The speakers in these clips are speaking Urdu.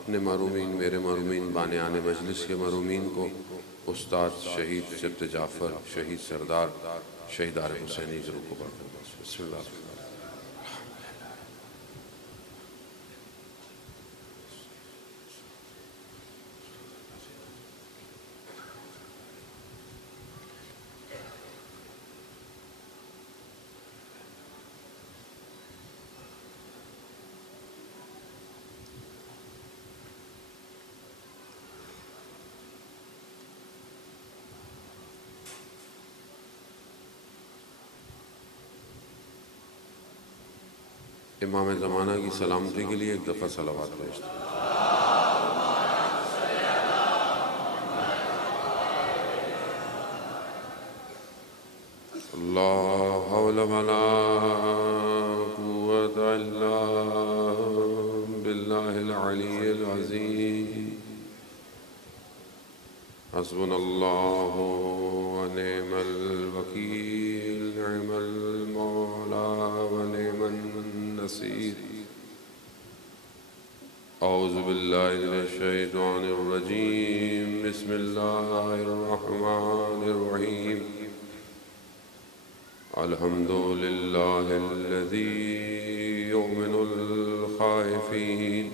اپنے محرومین، میرے محرومین، بانیان مجلس کے محرومین کو استاد شہید سبت جعفر، شہید سردار، شہیدار حسینی ضرور کو پڑھ دیں۔ بسم اللہ الرحمن الرحیم۔ امام زمانہ کی سلامتی کے لیے ایک دفعہ صلوات پیش کریں۔ لا حول ولا قوة إلا بالله العلي العظيم حسبنا الله ونعم الوكيل نعم المولى ونعم النصير أعوذ بالله من الشيطان الرجيم بسم الله الرحمن الرحيم الحمد لله الذي يؤمن الخائفين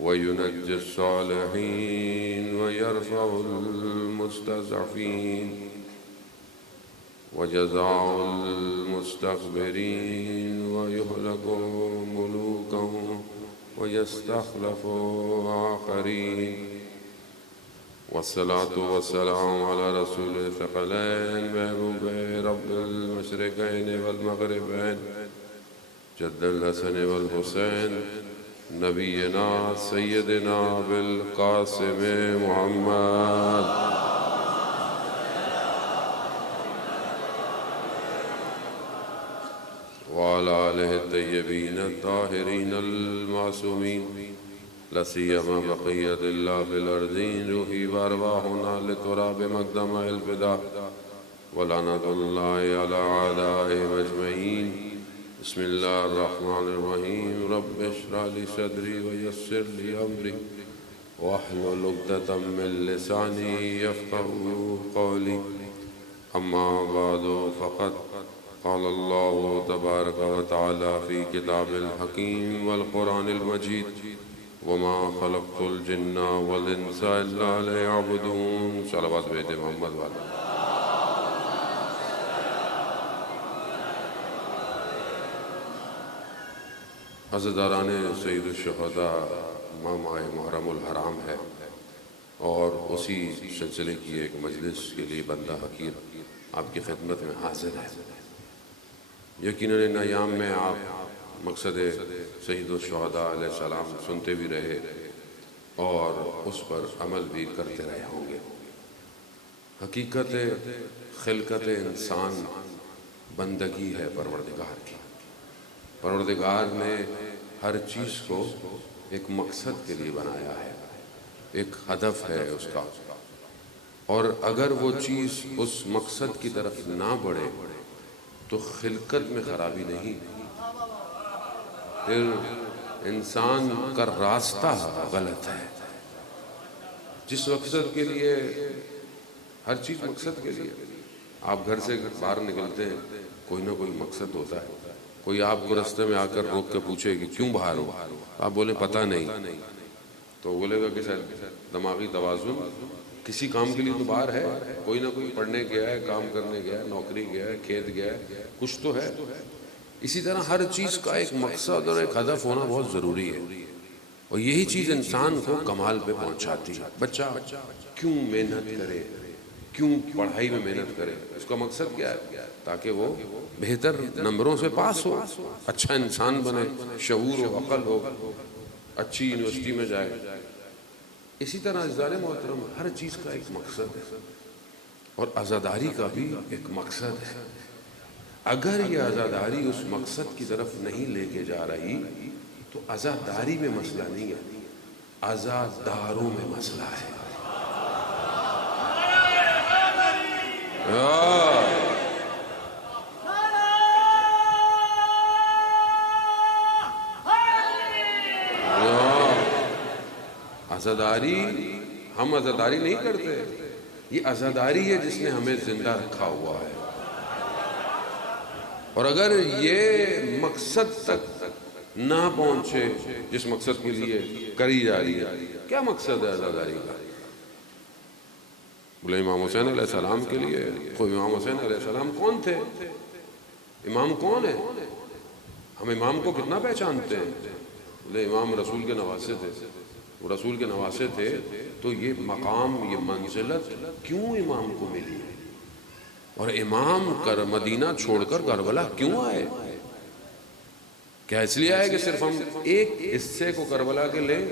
وينجي الصالحين ويرفع المستضعفين وجزاء المستكبرين ويهلك ملوكهم ويستخلف آخرين والصلاة والسلام على رسول الثقلين محبوب رب المشرقين والمغربين جد الحسن والحسين نبينا سيدنا بالقاسم محمد وعلى آله الطيبين الطاهرين المعصومين لا سيما بقية الله في الأرضين روحي وأرواحنا لتراب مقدم الفداء ولعنة الله على أعدائهم أجمعين بسم الله الرحمن الرحيم رب اشرح لي صدري ويسر لي أمري واحلل عقدة من لساني يفقهوا قولي أما بعد فقد قال الله تبارك وتعالى في كتاب الحكيم والقرآن المجيد وما خلقت الجن والانس الا ليعبدون صلوات بیت محمد والا۔ عزاداران سید الشہداء ماہ محرم الحرام ہے اور اسی سلسلے کی ایک مجلس کے لیے بندہ حقیر آپ کی خدمت میں حاضر ہے۔ یقیناً ان ایام میں آپ مقصد سید الشہداء علیہ السلام سنتے بھی رہے اور اس پر عمل بھی کرتے رہے ہوں گے۔ حقیقت خلقت انسان بندگی ہے پروردگار کی۔ پروردگار نے ہر چیز کو ایک مقصد کے لیے بنایا ہے، ایک ہدف ہے اس کا، اور اگر وہ چیز اس مقصد کی طرف نہ بڑھے تو خلقت میں خرابی نہیں، پھر انسان کا راستہ غلط ہے۔ جس مقصد کے لیے ہر چیز مقصد کے لیے، آپ گھر سے باہر نکلتے ہیں کوئی نہ کوئی مقصد ہوتا ہے۔ کوئی آپ کو راستے میں آ کر روک کے پوچھے کہ کیوں باہر ہو، آپ بولیں پتہ نہیں، تو بولے گا کہ شاید دماغی توازن کسی کام کے لیے تو باہر ہے، کوئی نہ کوئی پڑھنے گیا ہے، کام کرنے گیا ہے، نوکری گیا ہے، کھیت گیا ہے، کچھ تو ہے۔ اسی طرح ہر چیز کا ایک مقصد اور ایک ہدف ہونا بہت ضروری ہے، اور یہی چیز انسان کو کمال پہ پہنچاتی ہے۔ بچہ کیوں محنت کرے، کیوں پڑھائی میں محنت کرے، اس کا مقصد کیا ہے؟ تاکہ وہ بہتر نمبروں سے پاس ہو، اچھا انسان بنے، شعور و عقل ہو، اچھی یونیورسٹی میں جائے۔ اسی طرح عزیزان محترم ہر چیز کا ایک مقصد ہے، اور عزاداری کا بھی ایک مقصد ہے۔ اگر یہ عزاداری اس مقصد کی طرف نہیں لے کے جا رہی تو عزاداری میں مسئلہ نہیں ہے، عزاداروں میں مسئلہ ہے۔ عزاداری، ہم عزاداری نہیں کرتے، یہ عزاداری ہے جس نے ہمیں زندہ رکھا ہوا ہے. اور اگر یہ مقصد تک نہ پہنچے جس مقصد کے لیے کری جا رہی ہے، کیا مقصد ہے عزاداری کا؟ بولے امام حسین علیہ السلام کے لیے. کوئی امام حسین علیہ السلام کون تھے؟ امام کون ہے؟ ہم امام کو کتنا پہچانتے ہیں؟ بولے امام رسول کے نواسے تھے. وہ رسول کے نواسے تھے تو یہ مقام، یہ منزلت کیوں امام کو ملی؟ اور امام مدینہ چھوڑ کر کربلا کیوں آئے؟ کیا اس لیے آئے کہ صرف ہم ایک حصے کو کربلا کے لیں،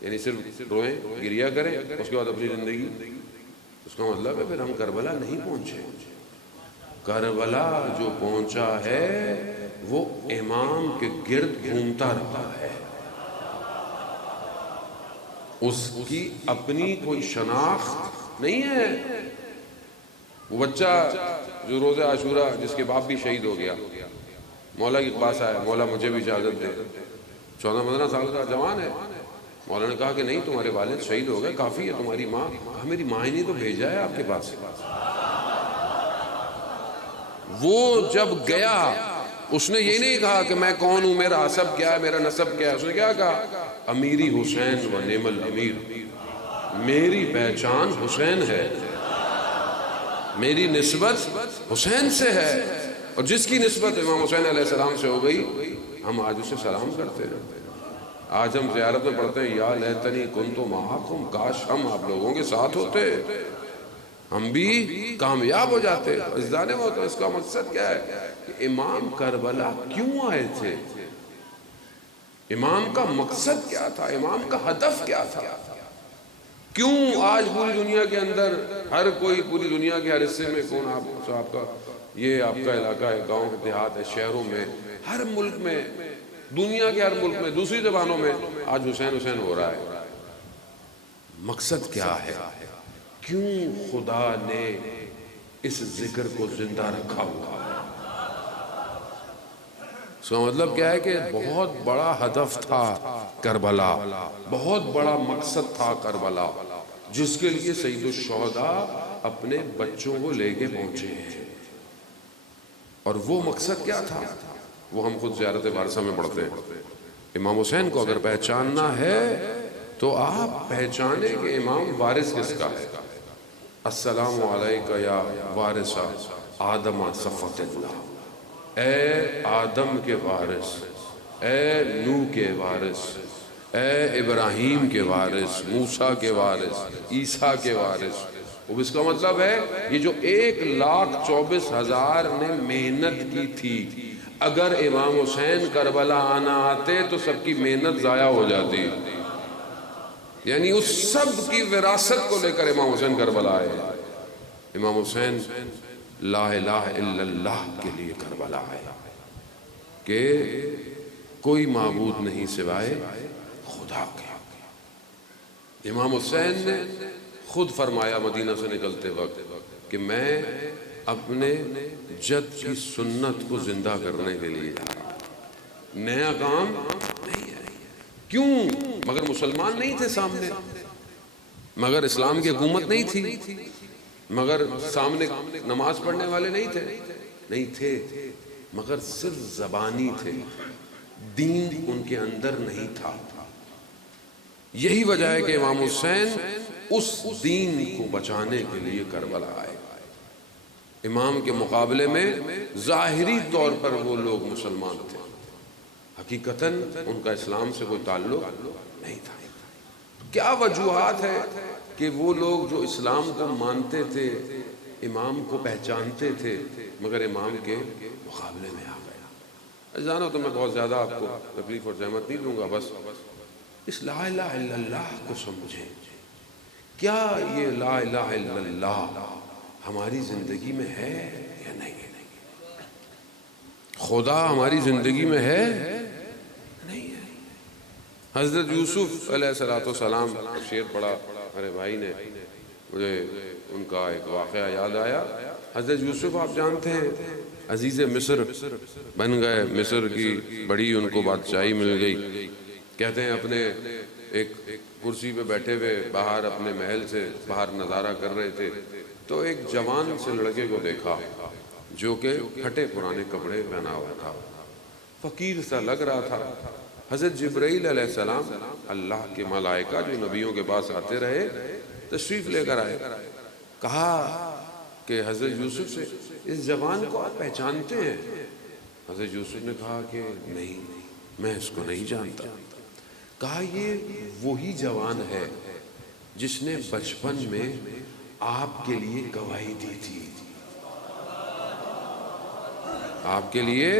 یعنی صرف روئیں گریا کریں اس کے بعد اپنی زندگی؟ اس کا مطلب ہے پھر ہم کربلا نہیں پہنچے. کربلا جو پہنچا ہے وہ امام کے گرد گھومتا رہا ہے، اس کی اپنی کوئی شناخت نہیں ہے. وہ بچہ جو روزہ عاشورہ جس کے باپ بھی شہید ہو گیا، مولا کے پاس آیا، مولا مجھے بھی اجازت دے. 14-15 سال کا جوان ہے. مولا نے کہا کہ نہیں، تمہارے والد شہید ہو گئے، کافی ہے. تمہاری ماں؟ کہا میری ماں ہی نہیں تو بھیجا ہے آپ کے پاس. وہ جب گیا اس نے یہ نہیں کہا کہ میں کون ہوں، میرا حسب کیا ہے، میرا نسب کیا ہے. اس نے کیا کہا؟ امیری حسین و نعم الامیر، میری پہچان حسین ہے، میری نسبت حسین سے ہے. اور جس کی نسبت امام حسین علیہ السلام سے ہو گئی ہم آج اسے سلام کرتے ہیں. آج ہم زیارت میں پڑھتے ہیں یا لیتنی کنت معکم، کاش ہم آپ لوگوں کے ساتھ ہوتے، ہم بھی کامیاب ہو جاتے. اجزانے میں ہوتا. اس کا مقصد کیا ہے کہ امام کربلا کیوں آئے تھے؟ امام کا مقصد کیا تھا؟ امام کا ہدف کیا تھا؟ کیوں آج پوری دنیا کے اندر ہر کوئی، پوری دنیا کے ہر حصے میں، کون آپ کا یہ آپ کا علاقہ ہے، گاؤں دیہات ہے، شہروں میں، ہر ملک میں، دنیا کے ہر ملک میں، دوسری زبانوں میں آج حسین حسین ہو رہا ہے. مقصد کیا ہے؟ کیوں خدا نے اس ذکر کو زندہ رکھا ہوا ہے؟ اس کا مطلب کیا ہے کہ بہت بڑا ہدف تھا کربلا، بہت بڑا مقصد تھا کربلا، جس کے لیے سید الشہداء اپنے بچوں کو لے کے پہنچے ہیں. اور وہ مقصد کیا تھا وہ ہم خود زیارت وارثہ میں پڑھتے ہیں. امام حسین کو اگر پہچاننا ہے تو آپ پہچانیں کہ امام وارث کس کا ہے. السلام علیکہ یا وارث آدم صفوت اللہ، اے آدم کے وارث، اے نوح کے وارث، اے ابراہیم کے وارث، موسیٰ کے وارث، عیسیٰ کے وارث. اب اس کا مطلب ہے یہ جو 1,24,000 نے محنت کی تھی، اگر امام حسین کربلا آنا آتے تو سب کی محنت ضائع ہو جاتی. یعنی اس سب کی وراثت کو لے کر امام حسین کربلا آئے. امام حسین لا الہ الا اللہ کے لیے کربلا آئے کہ کوئی معبود نہیں سوائے خدا کے. امام حسین نے خود فرمایا مدینہ سے نکلتے وقت کہ میں اپنے جد کی سنت کو زندہ کرنے کے لیے نیا کام نہیں ہے. کیوں؟ مگر مسلمان نہیں تھے سامنے، مگر اسلام کی حکومت نہیں تھی، مگر سامنے نماز پڑھنے والے نہیں تھے، مگر صرف زبانی تھے، دین ان کے اندر نہیں تھا. یہی وجہ ہے کہ امام حسین اس دین کو بچانے کے لیے کربلا آئے. امام کے مقابلے میں ظاہری طور پر وہ لوگ مسلمان تھے، حقیقتاً ان کا اسلام سے کوئی تعلق نہیں تھا. کیا وجوہات ہے کہ وہ لوگ جو اسلام کو مانتے تھے، امام کو پہچانتے تھے، مگر امام کے مقابلے میں آ گیا؟ جانا تو میں بہت زیادہ آپ کو تکلیف اور زحمت نہیں دوں گا، بس اس لا الہ الا اللہ کو سمجھیں. کیا یہ لا الہ الا اللہ ہماری زندگی میں ہے یا نہیں؟ خدا ہماری زندگی میں ہے نہیں ہے. حضرت یوسف علیہ السلام شعر پڑھا میرے بھائی نے، مجھے ان کا ایک واقعہ یاد آیا. حضرت یوسف آپ جانتے ہیں عزیز مصر بن گئے، مصر کی بڑی ان کو بادشاہی مل گئی. کہتے ہیں اپنے ایک کرسی پہ بیٹھے ہوئے باہر اپنے محل سے باہر نظارہ کر رہے تھے تو ایک جوان سے لڑکے کو دیکھا جو کہ پھٹے پرانے کپڑے پہنا ہوا تھا، فقیر سا لگ رہا تھا۔ حضرت جبرائیل علیہ السلام، اللہ کے ملائکہ جو نبیوں کے پاس آتے رہے، تشریف لے کر آئے، کہا کہ حضرت یوسف سے اس جوان کو آپ پہچانتے ہیں؟ حضرت یوسف نے کہا کہ نہیں، میں اس کو نہیں جانتا۔ کہا یہ وہی جوان ہے جس نے بچپن میں آپ کے لیے گواہی دی تھی، آپ کے لیے۔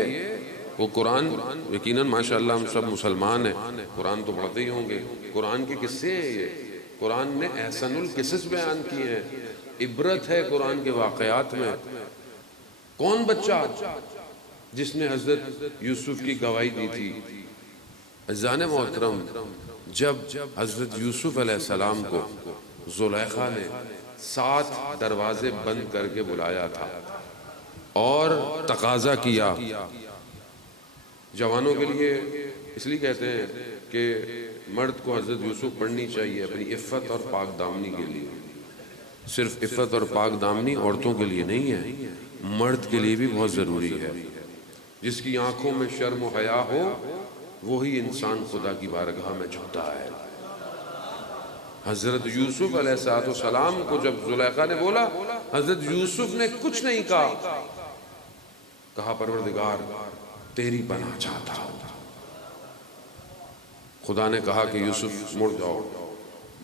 وہ قرآن یقیناً ماشاءاللہ ہم سب مسلمان ہیں، قرآن تو پڑھتے ہی ہوں گے، قرآن کے قصے ہیں یہ، قرآن نے احسن القصص بیان کیے ہیں، عبرت ہے قرآن کے واقعات میں۔ کون بچہ جس نے حضرت یوسف کی گواہی دی تھی؟ عزیزان محترم، جب حضرت یوسف علیہ السلام کو زلیخا نے 7 دروازے بند کر کے بلایا تھا اور تقاضا کیا، جوانوں کے لیے اس لیے کہتے ہیں کہ مرد کو حضرت یوسف پڑھنی چاہیے اپنی عفت اور پاک دامنی کے لیے، صرف عفت اور پاک دامنی عورتوں کے لیے نہیں ہے، مرد کے لیے بھی بہت ضروری ہے۔ جس کی آنکھوں میں شرم و حیا ہو وہی انسان خدا کی بارگاہ میں جھکتا ہے۔ حضرت یوسف علیہ السلام کو جب زلیخا نے بولا، حضرت یوسف نے کچھ نہیں کہا، کہا پروردگار تیری پناہ چاہتا ہوں۔ خدا نے کہا کہ یوسف مڑ جاؤ،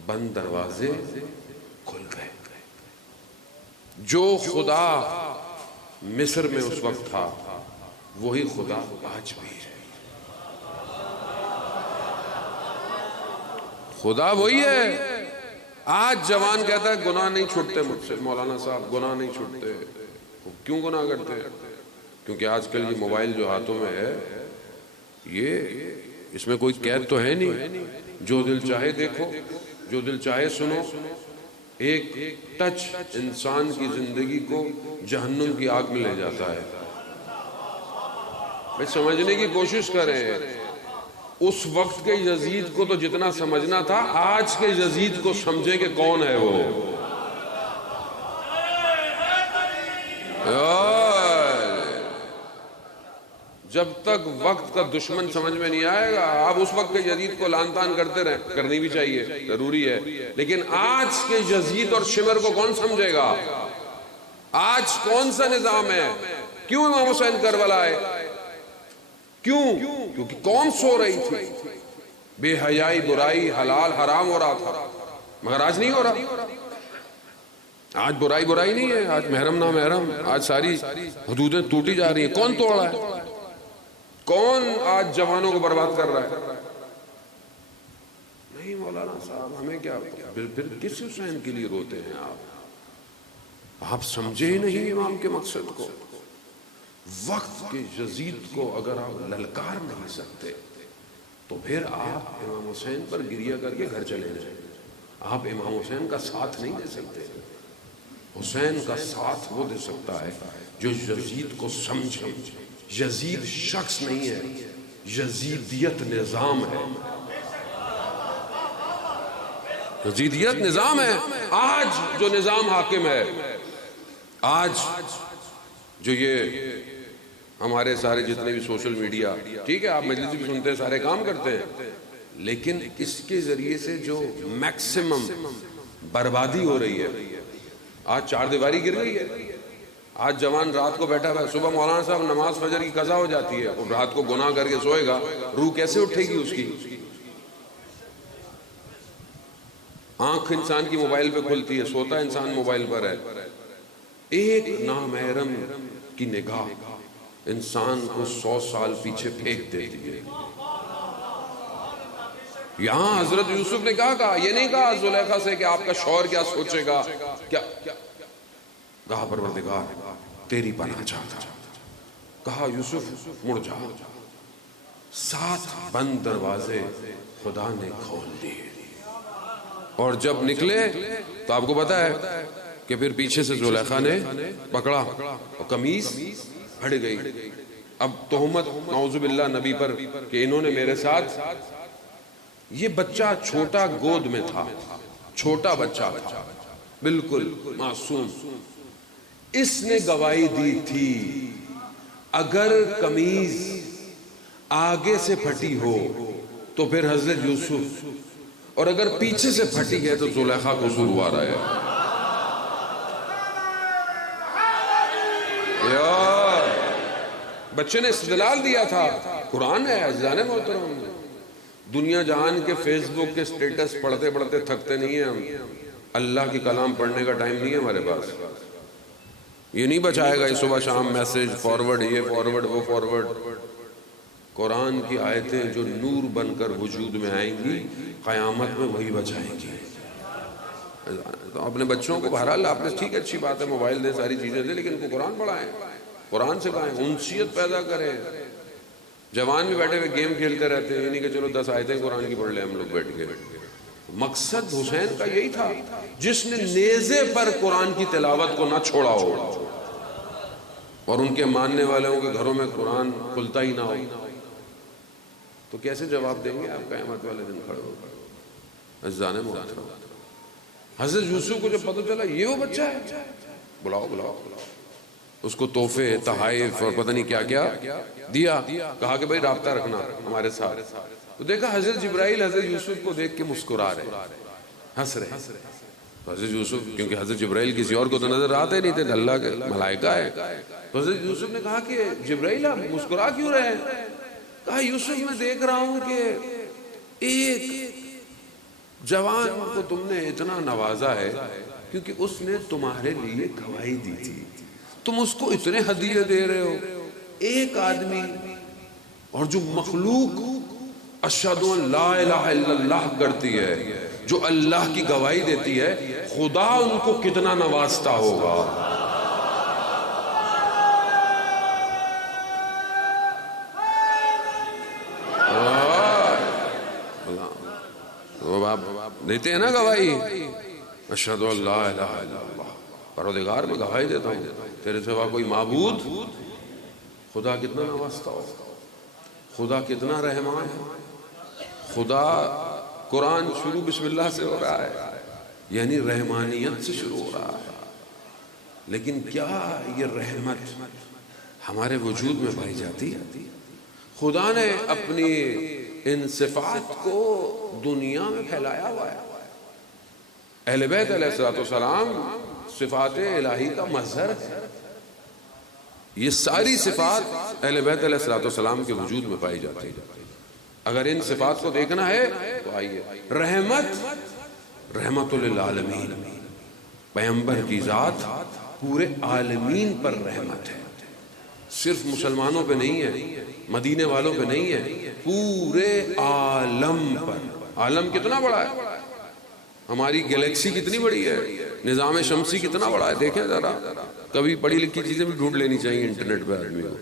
بند دروازے کھل گئے۔ جو خدا مصر میں اس وقت تھا وہی خدا آج بھی ہے، خدا وہی ہے۔ آج جوان کہتا ہے گناہ نہیں چھوٹتے مجھ سے، مولانا صاحب گناہ نہیں چھوٹتے، کیوں گناہ کرتے؟ کیونکہ آج کل یہ موبائل جو ہاتھوں میں ہے، یہ اس میں کوئی قید تو ہے نہیں، جو دل چاہے دیکھو، جو دل چاہے سنو۔ ایک ٹچ انسان کی زندگی کو جہنم کی آگ میں لے جاتا ہے۔ بھئی سمجھنے کی کوشش کریں، اس وقت کے یزید کو تو جتنا سمجھنا تھا، آج کے یزید کو سمجھیں کہ کون ہے وہ۔ جب تک وقت کا دشمن سمجھ میں نہیں آئے گا، آپ اس وقت کے یزید کو لان تان کرتے رہیں، کرنی بھی چاہیے، ضروری ہے، لیکن آج کے یزید اور شمر کو کون سمجھے گا؟ آج کون سا نظام ہے؟ کیوں امام حسین کربلا آئے؟ کیوں؟ کیونکہ قوم سو رہی تھی، بے حیائی، برائی، حلال حرام ہو رہا تھا، مگر آج نہیں ہو رہا۔ آج برائی نہیں ہے، آج محرم نہ محرم، آج ساری حدودیں ٹوٹی جا رہی ہیں۔ کون توڑ رہا ہے؟ کون آج جوانوں کو برباد کر رہا ہے؟ نہیں مولانا صاحب، ہمیں کیا، پھر کس حسین کے لیے روتے ہیں آپ سمجھے ہی نہیں امام کے مقصد کو۔ وقت کے یزید کو اگر آپ للکار نہیں سکتے تو پھر آپ امام حسین پر گریہ کر کے گھر چلے جائیں۔ آپ امام حسین کا ساتھ نہیں دے سکتے۔ حسین کا ساتھ وہ دے سکتا ہے جو یزید کو سمجھے۔ یزید شخص نہیں ہے، یزیدیت نظام ہے، یزیدیت نظام ہے۔ آج جو نظام حاکم ہے، آج جو یہ ہمارے سارے جتنے بھی سوشل میڈیا، ٹھیک ہے آپ مجلس بھی سنتے ہیں، سارے کام کرتے ہیں، لیکن اس کے ذریعے سے جو میکسیمم بربادی ہو رہی ہے، آج 4 دیواری گر رہی ہے۔ آج جوان رات کو بیٹھا ہے، صبح مولانا صاحب نماز فجر کی قضا ہو جاتی ہے، اور رات کو گناہ کر کے سوئے گا، روح کیسے اٹھے گی اس کی؟ آنکھ انسان کی موبائل پہ کھلتی ہے، سوتا انسان موبائل پر ہے۔ ایک نامحرم کی نگاہ انسان کو 100 سال پیچھے پھینک دیتی ہے۔ یہاں حضرت یوسف نے کہا، یہ نہیں کہا زلیخا سے کہ آپ کا شوہر کیا سوچے گا، کیا کہا پروردگار تیری پناہ چاہتا، کہا یوسف مڑ جا۔ 7 بند دروازے خدا نے کھول دیے، اور جب نکلے تو آپ کو پتا ہے کہ پھر پیچھے سے زلیخا نے پکڑا اور قمیص پھٹ گئی۔ اب تہمت نعوذ باللہ نبی پر کہ انہوں نے میرے ساتھ یہ بچہ چھوٹا گود میں تھا، چھوٹا بچہ تھا بالکل معصوم. اس نے گواہی دی تھی اگر قمیض آگے سے پھٹی ہو تو پھر حضرت یوسف، اور اگر پیچھے سے پھٹی ہے تو زلیخا قصور وارا ہے. یار بچے نے استدلال دیا تھا. قرآن ہے عزیزان محترم. دنیا جہان کے فیس بک کے سٹیٹس پڑھتے پڑھتے تھکتے نہیں ہیں ہم. اللہ کی کلام پڑھنے کا ٹائم نہیں ہے ہمارے پاس. یہ نہیں بچائے گا یہ صبح شام میسج فارورڈ، یہ فارورڈ وہ فارورڈ. قرآن کی آیتیں جو نور بن کر وجود میں آئیں گی قیامت میں وہی بچائیں گی. تو اپنے بچوں کو بہرحال آپ نے ٹھیک ہے اچھی بات ہے موبائل دیں ساری چیزیں دیں، لیکن ان کو قرآن پڑھائیں، قرآن سکھائیں، انسیت پیدا کریں. جوان بھی بیٹھے ہوئے گیم کھیلتے رہتے ہیں، یہ نہیں کہ چلو 10 آیتیں قرآن کی پڑھ لیں ہم لوگ بیٹھ کے. مقصد حسین کا یہی تھا جس نے نیزے پر قرآن کی تلاوت کو نہ چھوڑا ہو اور ان کے ماننے والوں کے گھروں میں قرآن کھلتا ہی نہ ہو، تو کیسے جواب دیں گے آپ قیامت والے دن کھڑے ہو کر. عزیزان محترم حضرت یوسف کو جب پتہ چلا یہ وہ بچہ ہے، بلاؤ بلاؤ بلاؤ. اس کو تحفے تحائف اور پتہ نہیں کیا کیا دیا، کہا کہ بھائی رابطہ رکھنا ہمارے ساتھ. تو دیکھا حضرت جبرائیل حضرت یوسف کو دیکھ کے مسکرا رہے، ہنس رہے. حضرت یوسف کیونکہ حضرت جبرائیل کسی اور کو تو نظر آتے نہیں تھے، اللہ کے ملائکہ ہے. تو حضرت یوسف نے کہا کہ جبرائیل آپ مسکرا کیوں رہے ہیں؟ کہا یوسف میں دیکھ رہا ہوں کہ ایک جوان کو تم نے اتنا نوازا ہے کیونکہ اس نے تمہارے لیے گواہی دی تھی، تم اس کو اتنے ہدیے دے رہے ہو. ایک آدمی اور جو مخلوق اشہد ان لا الہ الا اللہ کرتی ہے، جو اللہ کی گواہی دیتی ہے، خدا ان کو کتنا نوازتا ہوگا. دیتے ہیں نا گواہی، اشہد ان لا الہ الا اللہ، پروردگار میں گواہی دیتا ہوں تیرے سوا کوئی معبود. خدا کتنا نوازتا ہوگا، خدا کتنا رحمان ہے. خدا قرآن شروع بسم اللہ سے ہو رہا ہے، یعنی رحمانیت سے شروع ہو رہا ہے. لیکن کیا یہ رحمت ہمارے وجود میں پائی جاتی ہے؟ خدا نے اپنی ان صفات کو دنیا میں پھیلایا ہوا ہے. اہل بیت علیہ السلام صفات الہی کا مظہر ہے. یہ ساری صفات اہل بیت علیہ السلام کے وجود میں پائی جاتی ہے. اگر ان صفات کو دیکھنا ہے تو آئیے. رحمت للعالمین، پیغمبر کی ذات پورے عالمین پر رحمت ہے. صرف مسلمانوں پہ نہیں ہے، مدینے والوں پہ نہیں ہے، پورے عالم پر. عالم کتنا بڑا ہے، ہماری گلیکسی کتنی بڑی ہے، نظام شمسی کتنا بڑا ہے. دیکھیں ذرا، کبھی پڑھی لکھی چیزیں بھی ڈھونڈ لینی چاہیے انٹرنیٹ پہ آدمی کو.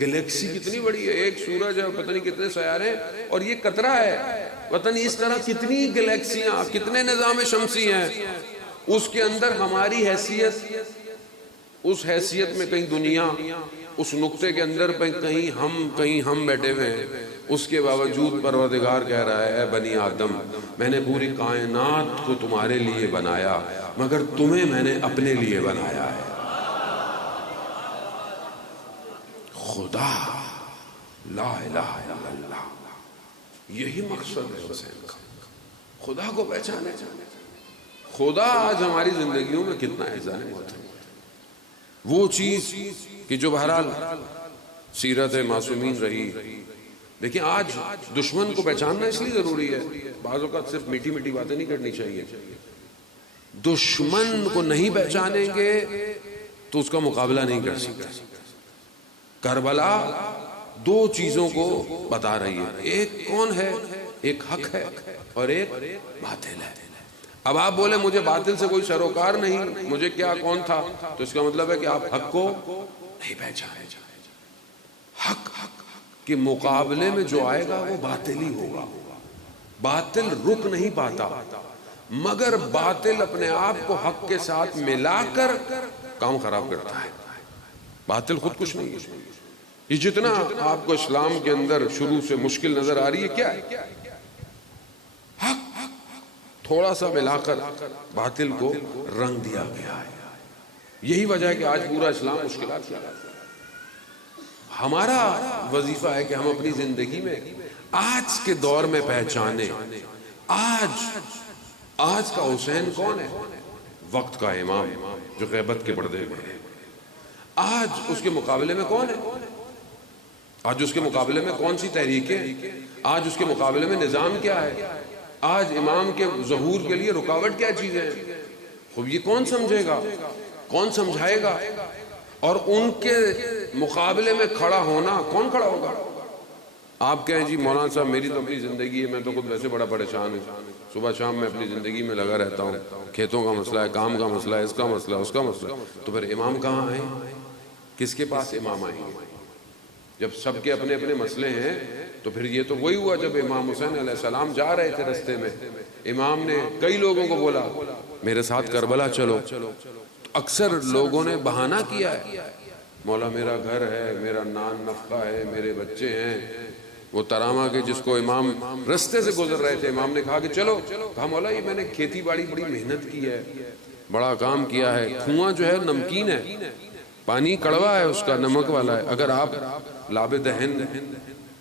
گلیکسی کتنی بڑی ہے، ایک سورج ہے، پتہ نہیں کتنے سیارے، اور یہ قطرہ ہے. پتہ نہیں اس طرح کتنی گلیکسیاں، کتنے نظام شمسی ہیں. اس کے اندر ہماری حیثیت، اس حیثیت میں کہیں دنیا، اس نقطے کے اندر کہیں ہم بیٹھے ہوئے ہیں. اس کے باوجود پروردگار کہہ رہا ہے اے بنی آدم، میں نے پوری کائنات کو تمہارے لیے بنایا مگر تمہیں میں نے اپنے لیے بنایا ہے. خدا لا الہ الا اللہ، یہی مقصد ہے حسین کا. خدا کو پہچانے. خدا آج ہماری زندگیوں میں کتنا احسان ہے. وہ چیز کہ جو بہرحال سیرت معصومین رہی. لیکن آج دشمن کو پہچاننا اس لیے ضروری ہے. بعض اوقات صرف میٹھی میٹھی باتیں نہیں کرنی چاہیے. دشمن کو نہیں پہچانیں گے تو اس کا مقابلہ نہیں کر سکتے. کربلا دو چیزوں کو بتا رہی ہے، ایک کون ہے، ایک حق ہے اور ایک باطل ہے. اب آپ بولے مجھے باطل سے کوئی سروکار نہیں، مجھے کیا کون تھا، تو اس کا مطلب ہے کہ آپ حق کو نہیں پہچانے. حق کے مقابلے میں جو آئے گا وہ باطل ہی ہوگا. باطل رک نہیں پاتا، مگر باطل اپنے آپ کو حق کے ساتھ ملا کر کام خراب کرتا ہے. باطل خود کچھ نہیں ہے. یہ جتنا آپ کو اسلام کے اندر شروع سے مشکل نظر آ رہی ہے کیا ہے؟ تھوڑا سا ملا کر باطل کو رنگ دیا گیا ہے. یہی وجہ ہے کہ آج پورا اسلام مشکلات کیا ہے. ہمارا وظیفہ ہے کہ ہم اپنی زندگی میں آج کے دور میں پہچانیں آج کا حسین کون ہے؟ وقت کا امام جو غیبت کے پردے میں ہے. آج اس کے مقابلے میں کون ہے؟ آج اس کے مقابلے میں کون سی تحریکیں؟ آج اس کے مقابلے میں نظام کیا ہے؟ آج امام کے ظہور کے لیے رکاوٹ کیا چیزیں ہیں؟ خوب یہ کون سمجھے گا؟ کون سمجھائے گا؟ اور ان کے مقابلے میں کھڑا ہونا کون کھڑا ہوگا؟ آپ کہیں جی مولانا صاحب میری تو اپنی زندگی ہے، میں تو خود ویسے بڑا پریشان ہوں، صبح شام میں اپنی زندگی میں لگا رہتا ہوں، کھیتوں کا مسئلہ ہے، کام کا مسئلہ ہے، اس کا مسئلہ ہے، اس کا مسئلہ ہے. تو پھر امام کہاں آئیں؟ کس کے پاس امام آئیں گے؟ جب سب کے اپنے اپنے مسئلے ہیں تو پھر یہ تو وہی ہوا جب امام حسین علیہ السلام جا رہے تھے رستے میں، امام نے کئی لوگوں کو بولا میرے ساتھ کربلا چلو. اکثر لوگوں نے بہانہ کیا ہے، مولا میرا گھر ہے، میرا نان نفقہ ہے، میرے بچے ہیں. وہ ترامہ کے جس کو امام رستے سے گزر رہے تھے، امام نے کہا کہ چلو. کہا مولا یہ میں نے کھیتی باڑی بڑی محنت کی ہے، بڑا کام کیا ہے، کنواں جو ہے نمکین ہے، پانی کڑوا ہے، اس کا نمک والا ہے، اگر آپ لاب دہن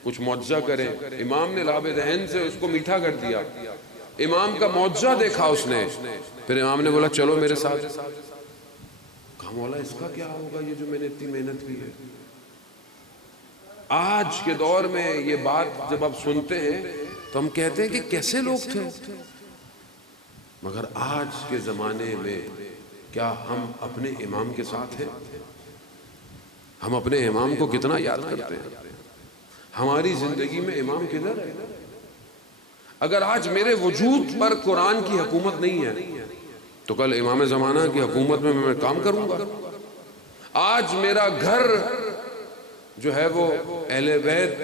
کچھ معجزہ کریں. امام نے لاب دہن سے اس کو میٹھا کر دیا. امام کا معجزہ دیکھا اس نے، پھر امام نے بولا چلو میرے ساتھ. کہا مولا اس کا کیا ہوگا یہ جو میں نے اتنی محنت کی ہے؟ آج کے دور میں یہ بات جب آپ سنتے ہیں تو ہم کہتے ہیں کہ کیسے لوگ تھے. مگر آج کے زمانے میں کیا ہم اپنے امام کے ساتھ ہیں؟ ہم اپنے امام کو کتنا یاد کرتے ہیں؟ ہماری زندگی میں امام کدھر ہے؟ اگر آج میرے وجود پر قرآن کی حکومت نہیں ہے تو کل امام زمانہ کی حکومت میں میں کام کروں گا. آج میرا گھر جو ہے وہ اہل بیت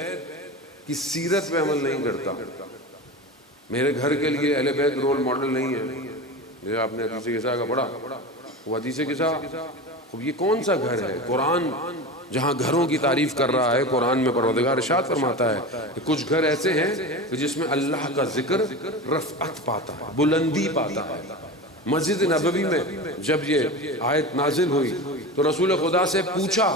کی سیرت پہ عمل نہیں کرتا، میرے گھر کے لیے اہل بیت رول ماڈل نہیں ہے. یہ آپ نے حدیث قصہ کا پڑھا، وہ حدیث قصہ یہ کون سا گھر ہے؟ قرآن جہاں گھروں کی تعریف کر رہا ہے، قرآن میں پروردگار ارشاد فرماتا ہے کہ کچھ گھر ایسے ہیں کہ جس میں اللہ کا ذکر رفعت پاتا ہے، بلندی پاتا ہے. مسجد نبوی میں جب یہ آیت نازل ہوئی تو رسول خدا سے پوچھا،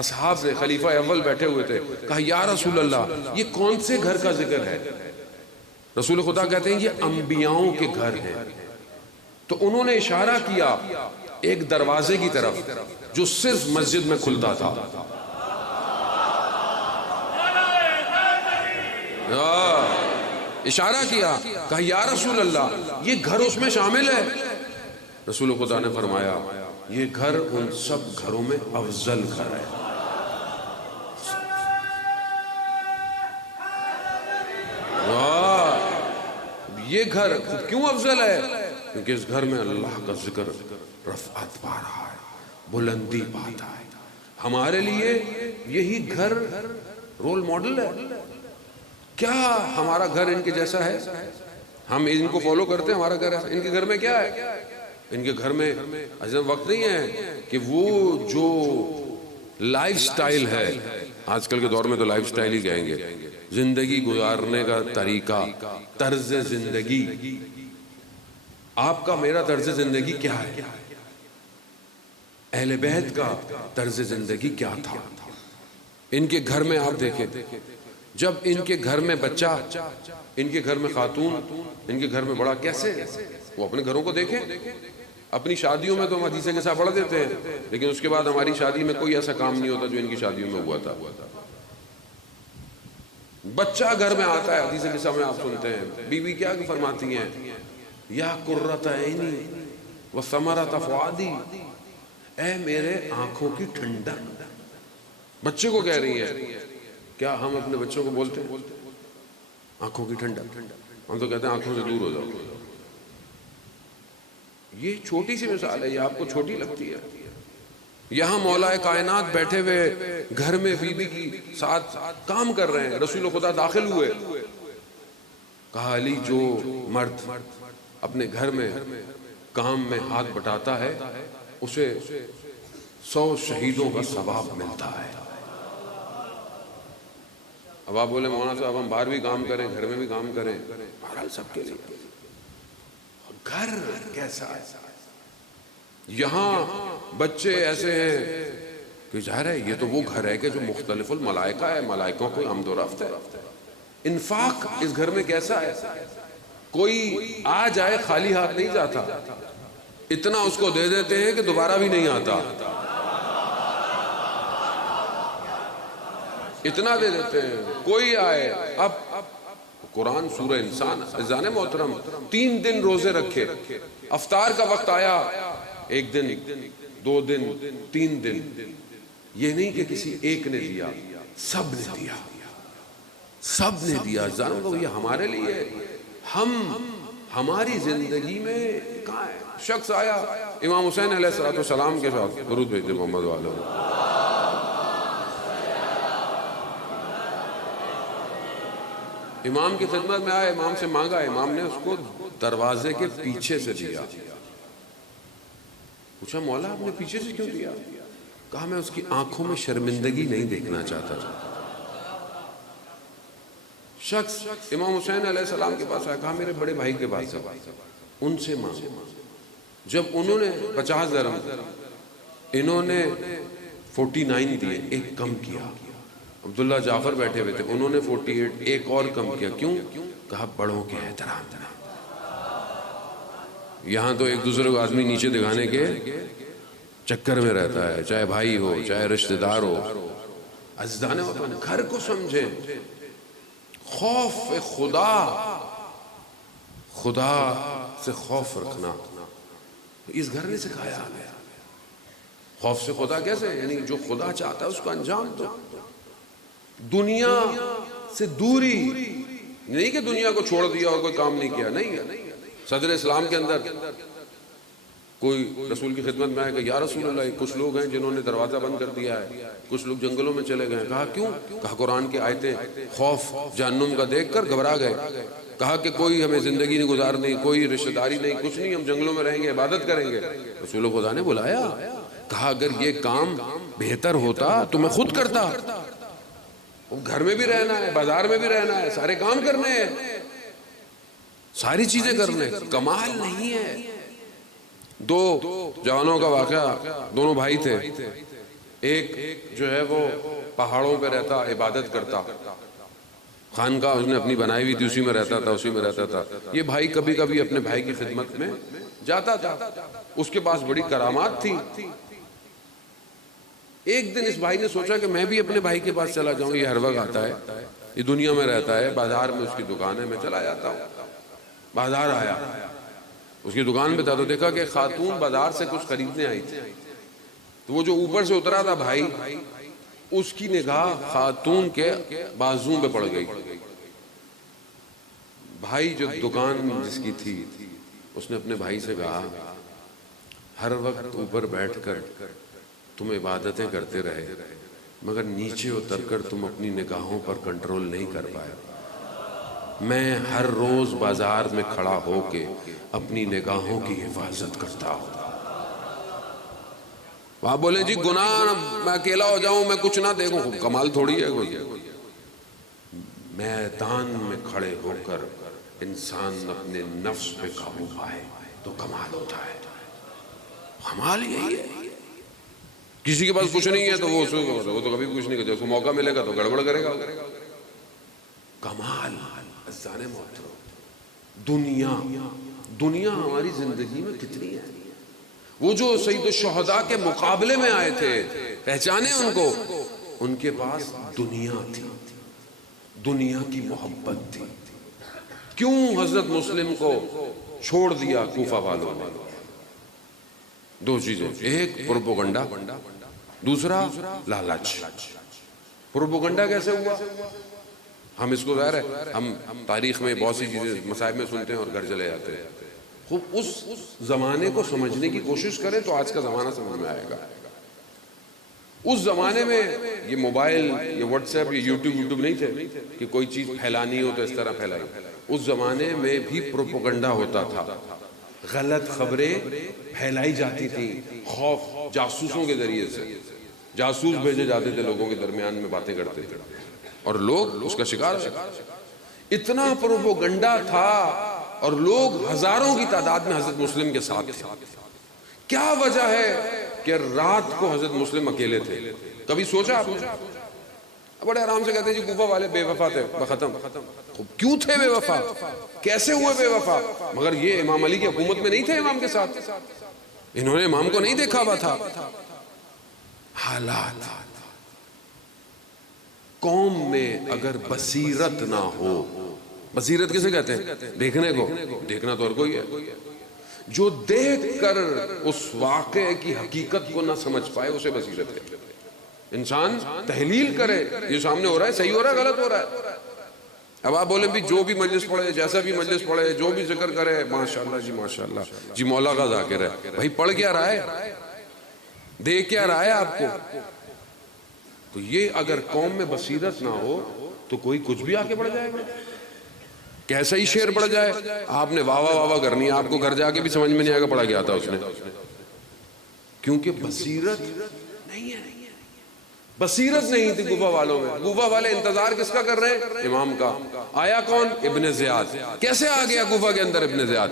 اصحاب نے، خلیفہ اول بیٹھے ہوئے تھے، کہا یا رسول اللہ یہ کون سے گھر کا ذکر ہے؟ رسول خدا کہتے ہیں یہ انبیاؤں کے گھر ہیں. تو انہوں نے اشارہ کیا ایک دروازے کی طرف جو صرف مسجد میں کھلتا تھا. اشارہ کیا، کہا یا رسول اللہ یہ گھر اس میں شامل ہے؟ رسول خدا نے فرمایا یہ گھر ان سب گھروں میں افضل گھر ہے. یہ گھر کیوں افضل ہے؟ کیونکہ اس گھر میں اللہ کا ذکر رفعت پا رہا ہے، بلندی پاتا ہے. ہمارے لیے یہی گھر رول ماڈل ہے. کیا ہمارا گھر ان کے جیسا ہے؟ ہم ان کو فالو کرتے ہیں، ہمارا گھر ہے. ان کے گھر میں کیا ہے؟ ان کے گھر میں عزیزم وقت نہیں ہے کہ وہ جو لائف سٹائل ہے، آج کل کے دور میں تو لائف سٹائل ہی کہیں گے، زندگی گزارنے کا طریقہ، طرز زندگی. آپ کا میرا طرز زندگی کیا ہے؟ اہل بیت کا طرز زندگی کیا تھا؟ ان کے گھر میں آپ دیکھیں، جب ان کے گھر میں بچہ، ان کے گھر میں خاتون، ان کے گھر میں بڑا، کیسے وہ اپنے گھروں کو دیکھیں. اپنی شادیوں میں تو ہم حدیث کے ساتھ پڑھ دیتے ہیں، لیکن اس کے بعد ہماری شادی میں کوئی ایسا کام نہیں ہوتا جو ان کی شادیوں میں ہوا تھا. بچہ گھر میں آتا ہے، حدیث کے ساتھ میں آپ سنتے ہیں بیوی کیا فرماتی ہیں، یا قرۃ عینی و ثمرۃ فؤادی، اے میرے آنکھوں کی ٹھنڈک. بچے کو کہہ رہی ہیں. کیا ہم اپنے بچوں کو بولتے ہیں آنکھوں کی ٹھنڈک؟ ہم تو کہتے ہیں آنکھوں سے دور ہو جاؤ. یہ چھوٹی سی مثال ہے، یہ آپ کو چھوٹی لگتی ہے. یہاں مولا کائنات بیٹھے ہوئے گھر میں بیوی کی ساتھ کام کر رہے ہیں. رسول خدا داخل ہوئے، کہا علی جو مرد اپنے گھر میں کام میں ہاتھ بٹاتا ہے اسے 100 شہیدوں کا ثواب ملتا ہے. اب آپ بولے مولانا صاحب ہم باہر بھی کام کریں گھر میں بھی کام کریں، بہرحال سب کے لیے. گھر کیسا ہے؟ یہاں بچے ایسے ہیں کہ ظاہر ہے یہ تو وہ گھر ہے کہ جو مختلف الملائکہ ہے، ملائکوں کو آمد و رفت ہے۔ انفاق اس گھر میں کیسا ہے؟ کوئی آ جائے خالی ہاتھ نہیں جاتا، اتنا اس کو دے دیتے ہیں کہ دوبارہ بھی نہیں آتا، اتنا دے دیتے ہیں۔ کوئی آئے، اب قرآن سورہ انسان، عزیزان محترم 3 دن روزے رکھے، افطار کا وقت آیا، 1 دن 2 دن 3 دن، یہ نہیں کہ کسی ایک نے دیا، سب نے دیا، سب نے دیا۔ جانو یہ ہمارے لیے، ہماری زندگی میں کہاں ہے؟ شخص آیا، امام حسین علیہ السلام کے ساتھ درود بھیجتے محمد والوں، امام کی خدمت میں آیا، امام سے مانگا، امام نے اس کو دروازے کے پیچھے سے دیا۔ پوچھا مولا آپ نے پیچھے سے کیوں دیا؟ کہا میں اس کی آنکھوں میں شرمندگی نہیں دیکھنا چاہتا تھا۔ شخص امام حسین علیہ السلام کے پاس آیا، کہا میرے بڑے بھائی کے پاس ان سے مانگو۔ جب انہوں نے 50 درہم، انہوں نے 49 دیے، ایک کم کیا۔ عبداللہ جعفر بیٹھے ہوئے تھے، انہوں نے 48، ایک اور کم کیا۔ کیوں؟ کہا بڑوں کے احترام۔ یہاں تو ایک دوسرے کو آدمی نیچے دکھانے کے چکر میں رہتا ہے، چاہے بھائی ہو چاہے رشتہ دار ہو۔ عزیزان وطن، گھر کو سمجھیں، خوف خدا، خدا سے خوف رکھنا اس گھر نے سکھایا ہمیں۔ خوف سے خدا کیسے؟ یعنی جو خدا چاہتا ہے اس کو انجام دو۔ دنیا سے دوری نہیں کہ دنیا کو چھوڑ دیا اور کوئی کام نہیں کیا، نہیں۔ صدر اسلام کے اندر کوئی رسول کی خدمت میں آئے کہ یا رسول اللہ کچھ لوگ ہیں جنہوں نے دروازہ بند کر دیا ہے، کچھ لوگ جنگلوں میں چلے گئے۔ کہا کیوں؟ کہا قرآن کی آیتیں خوف جہنم کا دیکھ کر گھبرا گئے۔ کہا کہ کوئی ہمیں زندگی نہیں گزارنی، کوئی رشتہ داری نہیں، کچھ نہیں، ہم جنگلوں میں رہیں گے، عبادت کریں گے۔ رسول خدا نے بلایا، کہا اگر یہ کام بہتر ہوتا تو میں خود کرتا۔ گھر میں بھی رہنا ہے، بازار میں بھی رہنا ہے، سارے کام کرنے ہیں، ساری چیزیں کرنے۔ کمال نہیں ہے۔ 2 جوانوں کا واقعہ، دونوں بھائی تھے، ایک جو ہے وہ پہاڑوں پہ رہتا، عبادت کرتا، خانقاہ اس نے اپنی بنائی ہوئی تھی، اسی میں رہتا تھا، اسی میں رہتا تھا۔ یہ بھائی کبھی کبھی اپنے بھائی کی خدمت میں جاتا تھا، اس کے پاس بڑی کرامات تھی۔ ایک دن اس بھائی نے سوچا کہ میں بھی اپنے بھائی کے پاس چلا جاؤں، یہ ہر وقت آتا ہے، یہ دنیا میں رہتا ہے، بازار میں اس کی دکان ہے، میں چلا جاتا ہوں۔ بازار آیا، اس کی دکان پہ تھا تو دیکھا کہ خاتون بازار سے کچھ خریدنے آئی تھی۔ تو وہ جو اوپر سے اترا تھا بھائی، اس کی نگاہ خاتون کے بازو پہ پڑ گئی۔ بھائی جو دکان جس کی تھی، اس نے اپنے بھائی سے کہا ہر وقت اوپر بیٹھ کر تم عبادتیں کرتے رہے، مگر نیچے اتر کر تم اپنی نگاہوں پر کنٹرول نہیں کر پائے۔ میں ہر روز بازار میں کھڑا ہو کے اپنی نگاہوں کی حفاظت کرتا ہوں۔ آپ بولیں جی گناہ میں اکیلا ہو جاؤں، میں کچھ نہ دیکھوں، کمال تھوڑی ہے کوئی۔ میدان میں کھڑے ہو کر انسان اپنے نفس پہ قابو پائے تو کمال ہوتا ہے۔ کمال یہی ہے۔ کسی کے پاس کچھ نہیں ہے تو وہ تو کبھی کچھ نہیں کرتا، اس کو موقع ملے گا تو گڑبڑ کرے گا۔ کمال عزیزان محترم، دنیا ہماری زندگی میں کتنی ہے۔ وہ جو سید الشہداء کے مقابلے میں آئے تھے، پہچانے ان کو، ان کے پاس دنیا تھی، دنیا کی محبت تھی۔ کیوں حضرت مسلم کو چھوڑ دیا کوفہ والوں نے؟ 2 چیزیں، ایک پروپیگنڈا، دوسرا لالچ۔ پروپیگنڈا کیسے ہوا؟ ہم اس کو ظاہر ہے ہم تاریخ میں بہت سی چیزیں مصائب میں سنتے ہیں اور گھر چلے جاتے ہیں۔ خوب اس زمانے کو سمجھنے کی کوشش کریں تو آج کا زمانہ سمجھ میں آئے گا۔ اس زمانے میں یہ موبائل، یہ واٹس ایپ، یہ یوٹیوب نہیں تھے کہ کوئی چیز پھیلانی ہو تو اس طرح پھیلائی۔ اس زمانے میں بھی پروپیگنڈا ہوتا تھا، غلط خبریں پھیلائی جاتی تھی، خوف جاسوسوں کے ذریعے سے، جاسوس بھیجے جاتے تھے لوگوں کے درمیان میں باتیں کرتے تھے اور لوگ اس کا شکار ہے۔ اتنا پروپیگنڈا تھا اور لوگ ہزاروں کی تعداد میں حضرت مسلم کے ساتھ تھے. کیا وجہ ہے کہ رات کو حضرت مسلم اکیلے تھے؟ کبھی سوچا آپ نے؟ بڑے آرام سے کہتے ہیں جی کوفہ والے بے وفا تھے، ختم. کیوں تھے بے وفا؟ کیسے ہوئے بے وفا؟ مگر یہ امام علی کی حکومت میں نہیں تھے امام کے ساتھ، انہوں نے امام کو نہیں دیکھا ہوا تھا. حالات. قوم میں اگر بصیرت نہ ہو، بصیرت کسے کہتے ہیں؟ دیکھنے کو. دیکھنا تو ہر کوئی ہے. جو دیکھ کر اس واقعے کی حقیقت کو نہ سمجھ پائے اسے بصیرت ہے. انسان تحلیل کرے، یہ سامنے ہو رہا ہے، صحیح ہو رہا ہے، غلط ہو رہا ہے. اب آپ بولیں بھی جو بھی مجلس پڑھے، جیسا بھی مجلس پڑھے، جو بھی ذکر کرے، ماشاءاللہ جی ماشاءاللہ جی مولا کا ذاکر ہے. بھائی پڑھ کیا رہا ہے؟ دیکھ کیا رہا ہے آپ کو؟ تو یہ اگر قوم میں بصیرت نہ ہو تو کوئی کچھ بھی آگے بڑھ جائے گا. کیسا ہی شعر پڑھ جائے، آپ نے واہ واہ واہ واہ کرنی ہے، آپ کو گھر جا کے بھی سمجھ میں نہیں آئے گا پڑھا گیا تھا اس نے. کیونکہ بصیرت نہیں ہے. بصیرت نہیں تھی کوفہ والوں میں. کوفہ والے انتظار کس کا کر رہے ہیں؟ امام کا. آیا کون؟ ابن زیاد. کیسے آ گیا کوفہ کے اندر ابن زیاد؟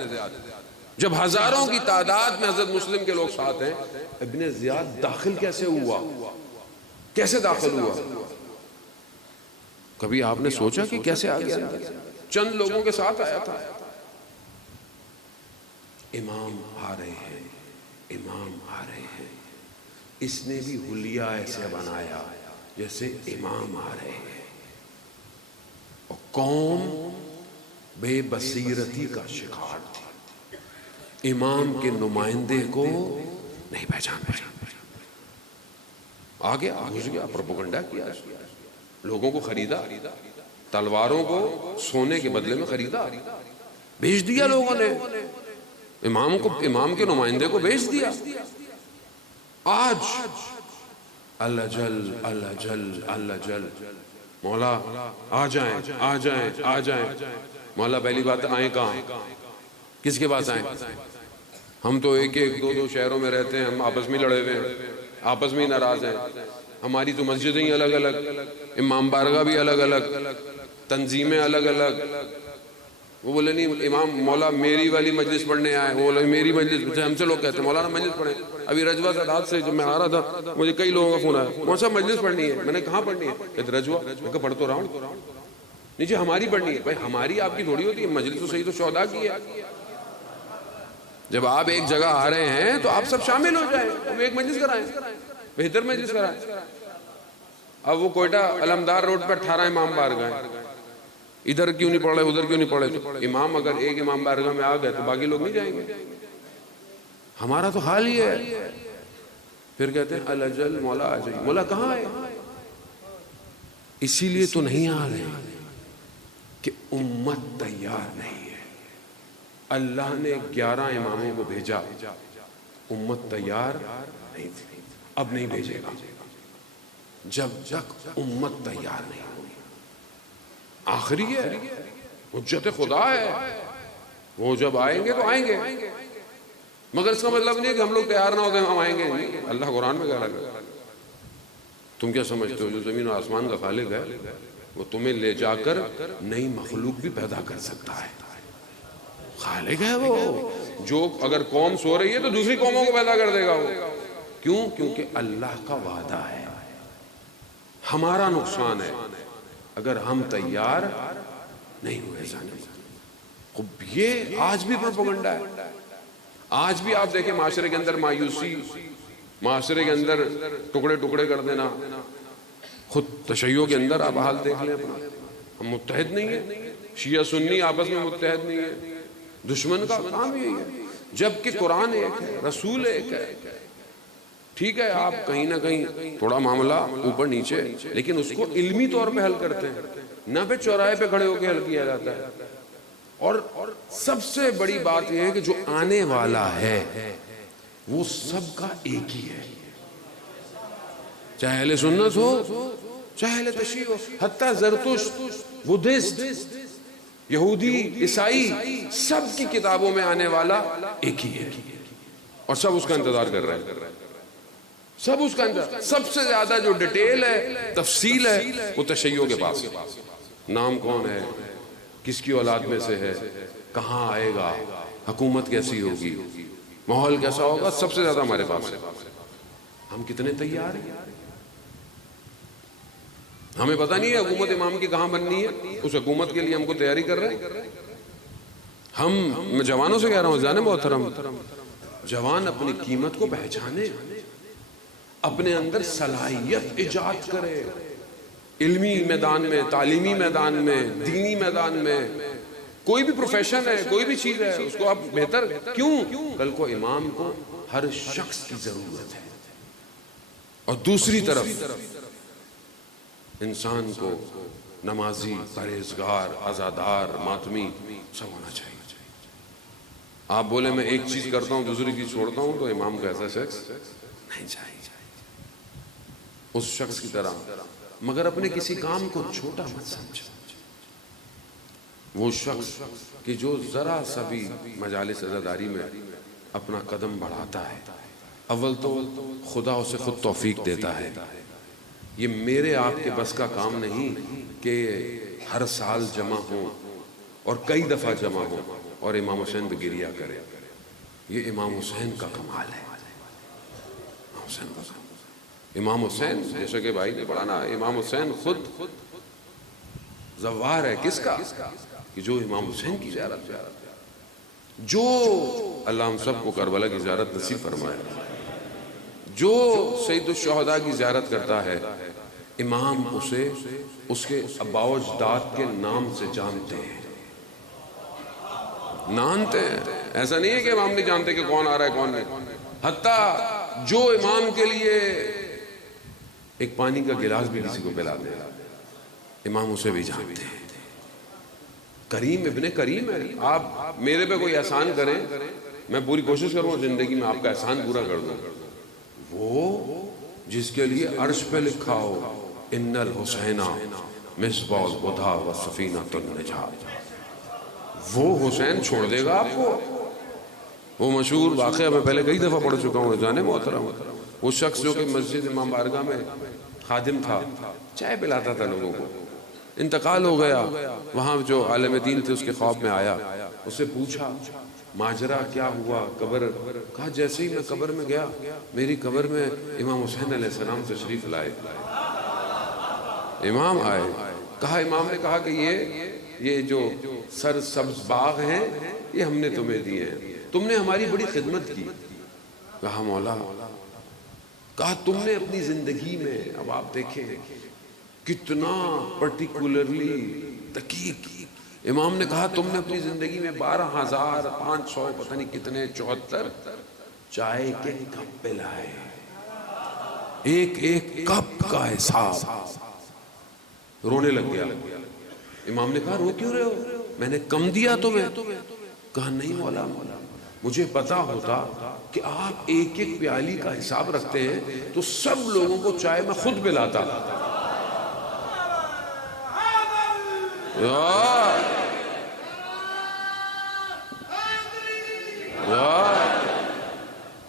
جب ہزاروں کی تعداد میں حضرت مسلم کے لوگ ساتھ ہیں، ابن زیاد داخل کیسے ہوا؟ کیسے داخل ہوا؟ کبھی آپ نے سوچا کہ کیسے آ گیا؟ چند لوگوں کے ساتھ آیا تھا. امام آ رہے ہیں، امام آ رہے ہیں. اس نے بھی حلیہ ایسے بنایا جیسے امام آ رہے ہیں. اور قوم بے بصیرتی کا شکار تھی. امام کے نمائندے کو نہیں پہچان پایا. آگے گھس گیا، پروپیگنڈا کیا، لوگوں کو خریدا، تلواروں کو سونے کے بدلے میں خریدا، بیچ دیا لوگوں نے. امام کے نمائندے کو بیچ دیا. آج اللہ جل اللہ جل اللہ جل، مولا آ جائیں آ جائیں آ جائیں. مولا پہلی بات آئیں کہاں؟ کس کے پاس آئیں؟ ہم تو ایک ایک دو دو شہروں میں رہتے ہیں، ہم آپس میں لڑے ہوئے ہیں، آپس میں ہی ناراض ہیں. ہماری تو مسجدیں ہی الگ الگ، امام بارگاہ بھی الگ الگ، تنظیمیں الگ الگ. وہ بولے نہیں امام مولا میری والی مجلس پڑھنے آئے، وہ بولے میری مجلس. ہم سے لوگ کہتے ہیں مولانا مجلس پڑھیں. ابھی رجوہ سادات سے جب میں آ رہا تھا مجھے کئی لوگوں کا فون آیا، مولانا صاحب مجلس پڑھنی ہے. میں نے کہاں پڑھنی ہے؟ کہتے رجوہ. میں کہا پڑھ تو رہا ہوں. نہیں جی ہماری پڑھنی ہے. بھائی ہماری آپ کی تھوڑی ہوتی ہے، مجلس تو صحیح تو شہداء کی ہے. جب آپ ایک جگہ آ رہے ہیں تو آپ سب شامل ہو جائیں، ہم ایک مجلس کرائیں، بہتر مجلس کرائیں. اب وہ کوئٹہ علمدار روڈ پہ 18 امام بارگاہ ہیں، ادھر کیوں نہیں پڑھ رہے ادھر کیوں نہیں پڑھ رہے؟ تو امام اگر ایک امام بارگاہ میں آ گئے تو باقی لوگ نہیں جائیں گے. ہمارا تو حال ہی ہے. پھر کہتے ہیں اللہ جل مولا آ جائیے. مولا کہاں ہے؟ اسی لیے تو نہیں آ رہے کہ امت تیار نہیں ہے. اللہ نے 11 اماموں کو بھیجا، امت تیار نہیں تھی. اب نہیں بھیجے گا جب تک امت تیار نہیں ہوگی. آخری ہے، حجت خدا ہے، وہ جب آئیں گے تو آئیں گے. مگر اس کا مطلب نہیں ہے کہ ہم لوگ تیار نہ ہوتے ہم آئیں گے نہیں. اللہ قرآن میں کہہ رہا ہے. تم کیا سمجھتے ہو جو زمین و آسمان کا خالق ہے وہ تمہیں لے جا کر نئی مخلوق بھی پیدا کر سکتا ہے؟ خالق ہے وہ. جو اگر قوم سو رہی ہے تو دوسری قوموں کو پیدا کر دے گا وہ. کیوں؟ کیونکہ اللہ کا وعدہ ہے. ہمارا نقصان ہے اگر ہم تیار نہیں ہوئے. یہ آج بھی پروپیگنڈا ہے. آج بھی آپ دیکھیں معاشرے کے اندر مایوسی، معاشرے کے اندر ٹکڑے ٹکڑے کر دینا. خود تشیع کے اندر آپ حال دیکھ لیں اپنا. ہم متحد نہیں ہیں، شیعہ سنی آپس میں متحد نہیں ہیں. دشمن کا کام یہی ہے. جبکہ قرآن ایک ہے، رسول ایک ہے. ٹھیک ہے آپ کہیں نہ کہیں تھوڑا معاملہ اوپر نیچے، لیکن اس کو علمی طور پہ حل کرتے ہیں، نہ پہ چوراہے پہ کھڑے ہو کے حل کیا جاتا ہے. اور سب سے بڑی بات یہ ہے کہ جو آنے والا ہے وہ سب کا ایک ہی ہے، چاہے اہل سنت ہو چاہے اہل تشیع ہو. حتیٰ زرتشت، بدھسٹ، یہودی، عیسائی، سب کی کتابوں میں آنے والا ایک ہی ہے. اور سب اس کا انتظار کر رہے ہیں. سب اس کا انتظار. سب سے زیادہ جو ڈیٹیل ہے، تفصیل ہے، وہ تشیع کے پاس. نام کون ہے، کس کی اولاد میں سے ہے، کہاں آئے گا، حکومت کیسی ہوگی، ماحول کیسا ہوگا، سب سے زیادہ ہمارے پاس ہے۔ ہم کتنے تیار ہیں؟ ہمیں پتہ نہیں ہے حکومت امام کی کہاں بننی ہے، اس حکومت کے لیے ہم کو تیاری کر رہے ہیں ہم۔ میں جوانوں سے کہہ رہا ہوں جانے محترم، جوان اپنی قیمت کو پہچانے، اپنے اندر صلاحیت ایجاد کرے، علمی میدان میں، تعلیمی میدان میں، دینی میدان میں، کوئی بھی پروفیشن ہے، کوئی بھی چیز ہے، اس کو آپ بہتر کیوں؟ کل کو امام کو ہر شخص کی ضرورت ہے۔ اور دوسری طرف انسان کو نمازی، پرہیزگار، عزادار، ماتمی سب ہونا چاہیے۔ آپ بولے میں ایک چیز کرتا ہوں دوسری چیز چھوڑتا ہوں، تو امام کا ایسا شخص نہیں چاہیے اس شخص کی طرح۔ مگر اپنے کسی کام کو چھوٹا مت سمجھو۔ وہ شخص کہ جو ذرا سا بھی مجالس عزاداری میں اپنا قدم بڑھاتا ہے، اول تو خدا اسے خود توفیق دیتا ہے۔ یہ میرے آپ کے بس کا کام نہیں کہ ہر سال جمع ہوں اور کئی دفعہ جمع ہوں اور امام حسین پہ گریہ کرے۔ یہ امام حسین کا کمال ہے۔ امام حسین جیسا کہ بھائی نے پڑھا نا، امام حسین خود زوار ہے کس کا؟ کہ جو امام حسین کی زیارت پہ، جو اللہ ہم سب کو کربلا کی زیارت نصیب فرمائے، جو سید الشہداء کی زیارت کرتا ہے، امام اسے اس کے آباء و اجداد کے نام سے جانتے ہیں، جانتے ہیں۔ ایسا نہیں ہے کہ امام نہیں جانتے کہ کون آ رہا ہے کون نہیں۔ حتیٰ جو امام کے لیے ایک پانی کا گلاس بھی کسی کو پلا دے، امام اسے بھی جانتے ہیں۔ کریم ابن کریم ہے۔ آپ میرے پہ کوئی احسان کریں، میں پوری کوشش کروں زندگی میں آپ کا احسان پورا کر دوں۔ وہ جس کے لیے عرش پہ لکھا ہو ان الحسین مصباح الہدی و سفینۃ النجات، وہ حسین چھوڑ دے گا آپ کو؟ وہ مشہور واقعہ میں پہلے کئی دفعہ پڑھ چکا ہوں جانے محترم، وہ شخص جو کہ مسجد امام بارگاہ میں خادم تھا، چائے پلاتا تھا لوگوں کو، انتقال ہو گیا۔ وہاں جو عالم دین تھے اس کے خواب میں آیا، اس سے پوچھا ماجرا کیا ہوا، قبر؟ کہا جیسے ہی میں قبر میں گیا، میری قبر میں امام حسین علیہ السلام تشریف لائے، امام آئے۔ کہا امام نے کہا کہ یہ جو سر سبز باغ ہیں یہ ہم نے تمہیں دیے ہیں، تم نے ہماری بڑی خدمت کی۔ کہا مولا، کہا تم نے اپنی زندگی میں، اب آپ دیکھیں کتنا پرٹیکولرلی دقیق، امام نے کہا تم نے اپنی زندگی میں 12,500 پتہ نہیں کتنے 74 چائے کے کپ پلائے، ایک ایک کپ کا حساب۔ رونے لگ گیا۔ امام نے کہا رو کیوں رہے ہو، میں نے کم دیا تمہیں؟ کہا نہیں مولا، مجھے پتا ہوتا کہ آپ ایک ایک پیالی کا حساب رکھتے ہیں تو سب لوگوں کو چائے میں خود پلاتا۔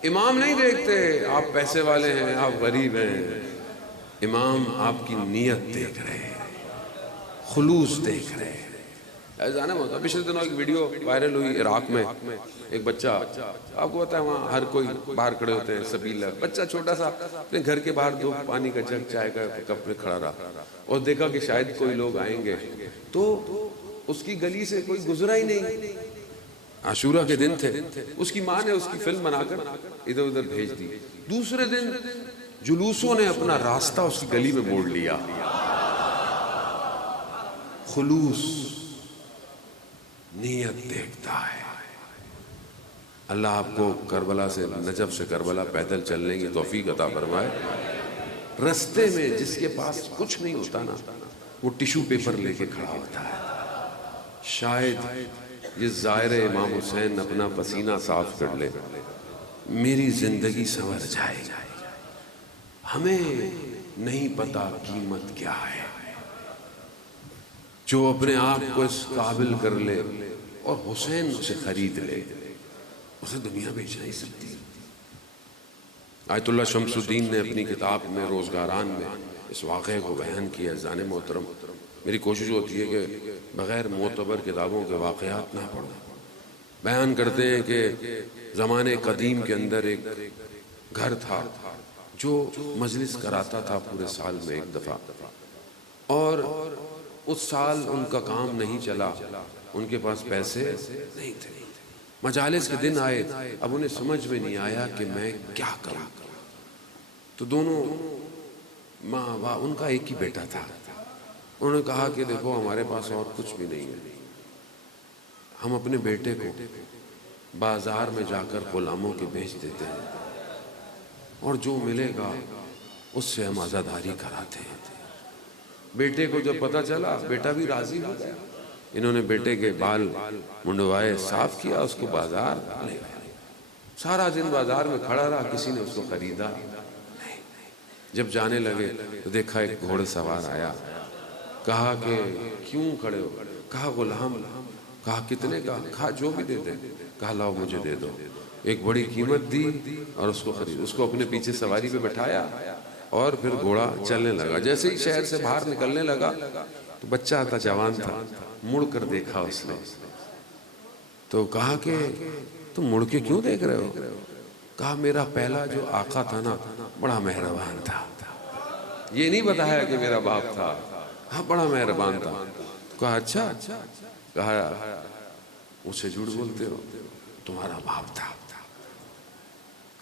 امام نہیں دیکھتے آپ پیسے والے ہیں، آپ غریب ہیں، امام آپ کی نیت دیکھ رہے ہیں، خلوص دیکھ رہے ہیں۔ جانا ہوتا پچھلے دنوں ایک ویڈیو وائرل ہوئی عراق میں، ایک بچہ، آپ کو پتا ہے وہاں ہر کوئی باہر کھڑے ہوتے ہیں، سبیل بچہ چھوٹا سا اپنے گھر کے باہر دو پانی کا جگ چائے کا کپ میں کھڑا رہا اور دیکھا کہ شاید کوئی لوگ آئیں گے، تو اس کی گلی سے کوئی گزرا ہی نہیں۔ عاشورہ کے دن تھے، اس کی ماں نے اس کی فلم بنا کر ادھر ادھر بھیج دی۔ دوسرے دن جلوسوں نے اپنا راستہ اس کی گلی میں موڑ لیا۔ خلوص، نیت دیکھتا ہے۔ اللہ آپ کو کربلا سے، نجف سے کربلا پیدل چلنے کی توفیق عطا فرمائے۔ رستے میں جس کے پاس کچھ نہیں ہوتا نا، وہ ٹیشو پیپر لے کے کھڑا ہوتا ہے، شاید یہ زائر امام حسین اپنا پسینہ صاف کر لے، میری زندگی سنور جائے۔ ہمیں نہیں پتا قیمت کیا ہے، جو اپنے آپ کو اس قابل کر لے اور حسین اسے خرید لے، اسے دنیا بیچ نہیں سکتی۔ آیت اللہ شمس الدین نے اپنی کتاب میں روزگاران میں اس واقعے کو بیان کیا۔ جان محترم، میری کوشش ہوتی ہے کہ بغیر معتبر کتابوں کے واقعات نہ پڑھوں، بیان کرتے ہیں کہ زمانے قدیم کے اندر ایک گھر تھا جو مجلس کراتا تھا پورے سال میں ایک دفعہ، اور اس سال ان کا کام نہیں چلا، ان کے پاس پیسے نہیں تھے۔ مجالس کے دن آئے، اب انہیں سمجھ میں نہیں آیا کہ میں کیا کروں، تو دونوں ماں ان کا ایک ہی بیٹا تھا، انہوں نے کہا کہ دیکھو ہمارے پاس اور کچھ بھی نہیں ہے، ہم اپنے بیٹے کو بازار میں جا کر غلاموں کے بیچ دیتے ہیں اور جو ملے گا اس سے ہم عزاداری کراتے ہیں۔ بیٹے کو جب پتہ چلا، بیٹا بھی راضی ہو گیا، انہوں نے بیٹے کے بال منڈوائے، صاف کیا، اس کو بازار لے گئے، سارا دن بازار میں کھڑا رہا، کسی نے اس کو خریدا نہیں۔ جب جانے لگے تو دیکھا ایک گھوڑ سوار آیا، کہا کہ کیوں کھڑے ہو؟ کہا غلام۔ کہا کتنے کا؟ کہا جو بھی دے دے۔ کہا لاؤ مجھے دے دو۔ ایک بڑی قیمت دی اور اس کو خرید، اس کو اپنے پیچھے سواری پہ بٹھایا اور پھر گھوڑا چلنے لگا۔ جیسے ہی شہر سے باہر نکلنے لگا تو بچہ تھا، جوان تھا، مڑ کر دیکھا اس نے، تو کہا کہ تم مڑ کے کیوں دیکھ رہے ہو؟ کہا میرا پہلا جو آقا تھا نا بڑا مہربان تھا، یہ نہیں بتایا کہ میرا باپ تھا، ہاں بڑا مہربان تھا۔ کہا اچھا؟ کہا مجھ سے جھوٹ بولتے ہو، تمہارا باپ تھا۔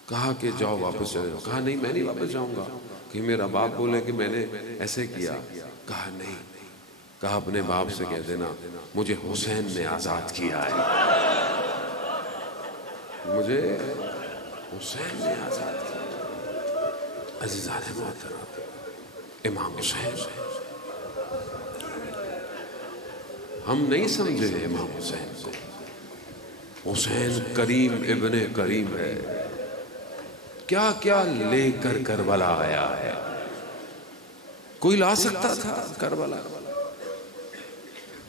کہا کہ جاؤ واپس چلے جاؤ۔ کہا نہیں میں نہیں واپس جاؤں گا، کہ میرا باپ بولے کہ میں نے ایسے کیا۔ کہا نہیں۔ کہا اپنے باپ سے کہہ دینا مجھے حسین نے آزاد کیا ہے، مجھے حسین نے آزاد کیا۔ عزیزان محترم، امام حسین، ہم نہیں سمجھے امام حسین کو۔ حسین کریم ابن کریم ہے، کیا کیا لے کر کربلا آیا ہے۔ کوئی لا سکتا تھا کربلا؟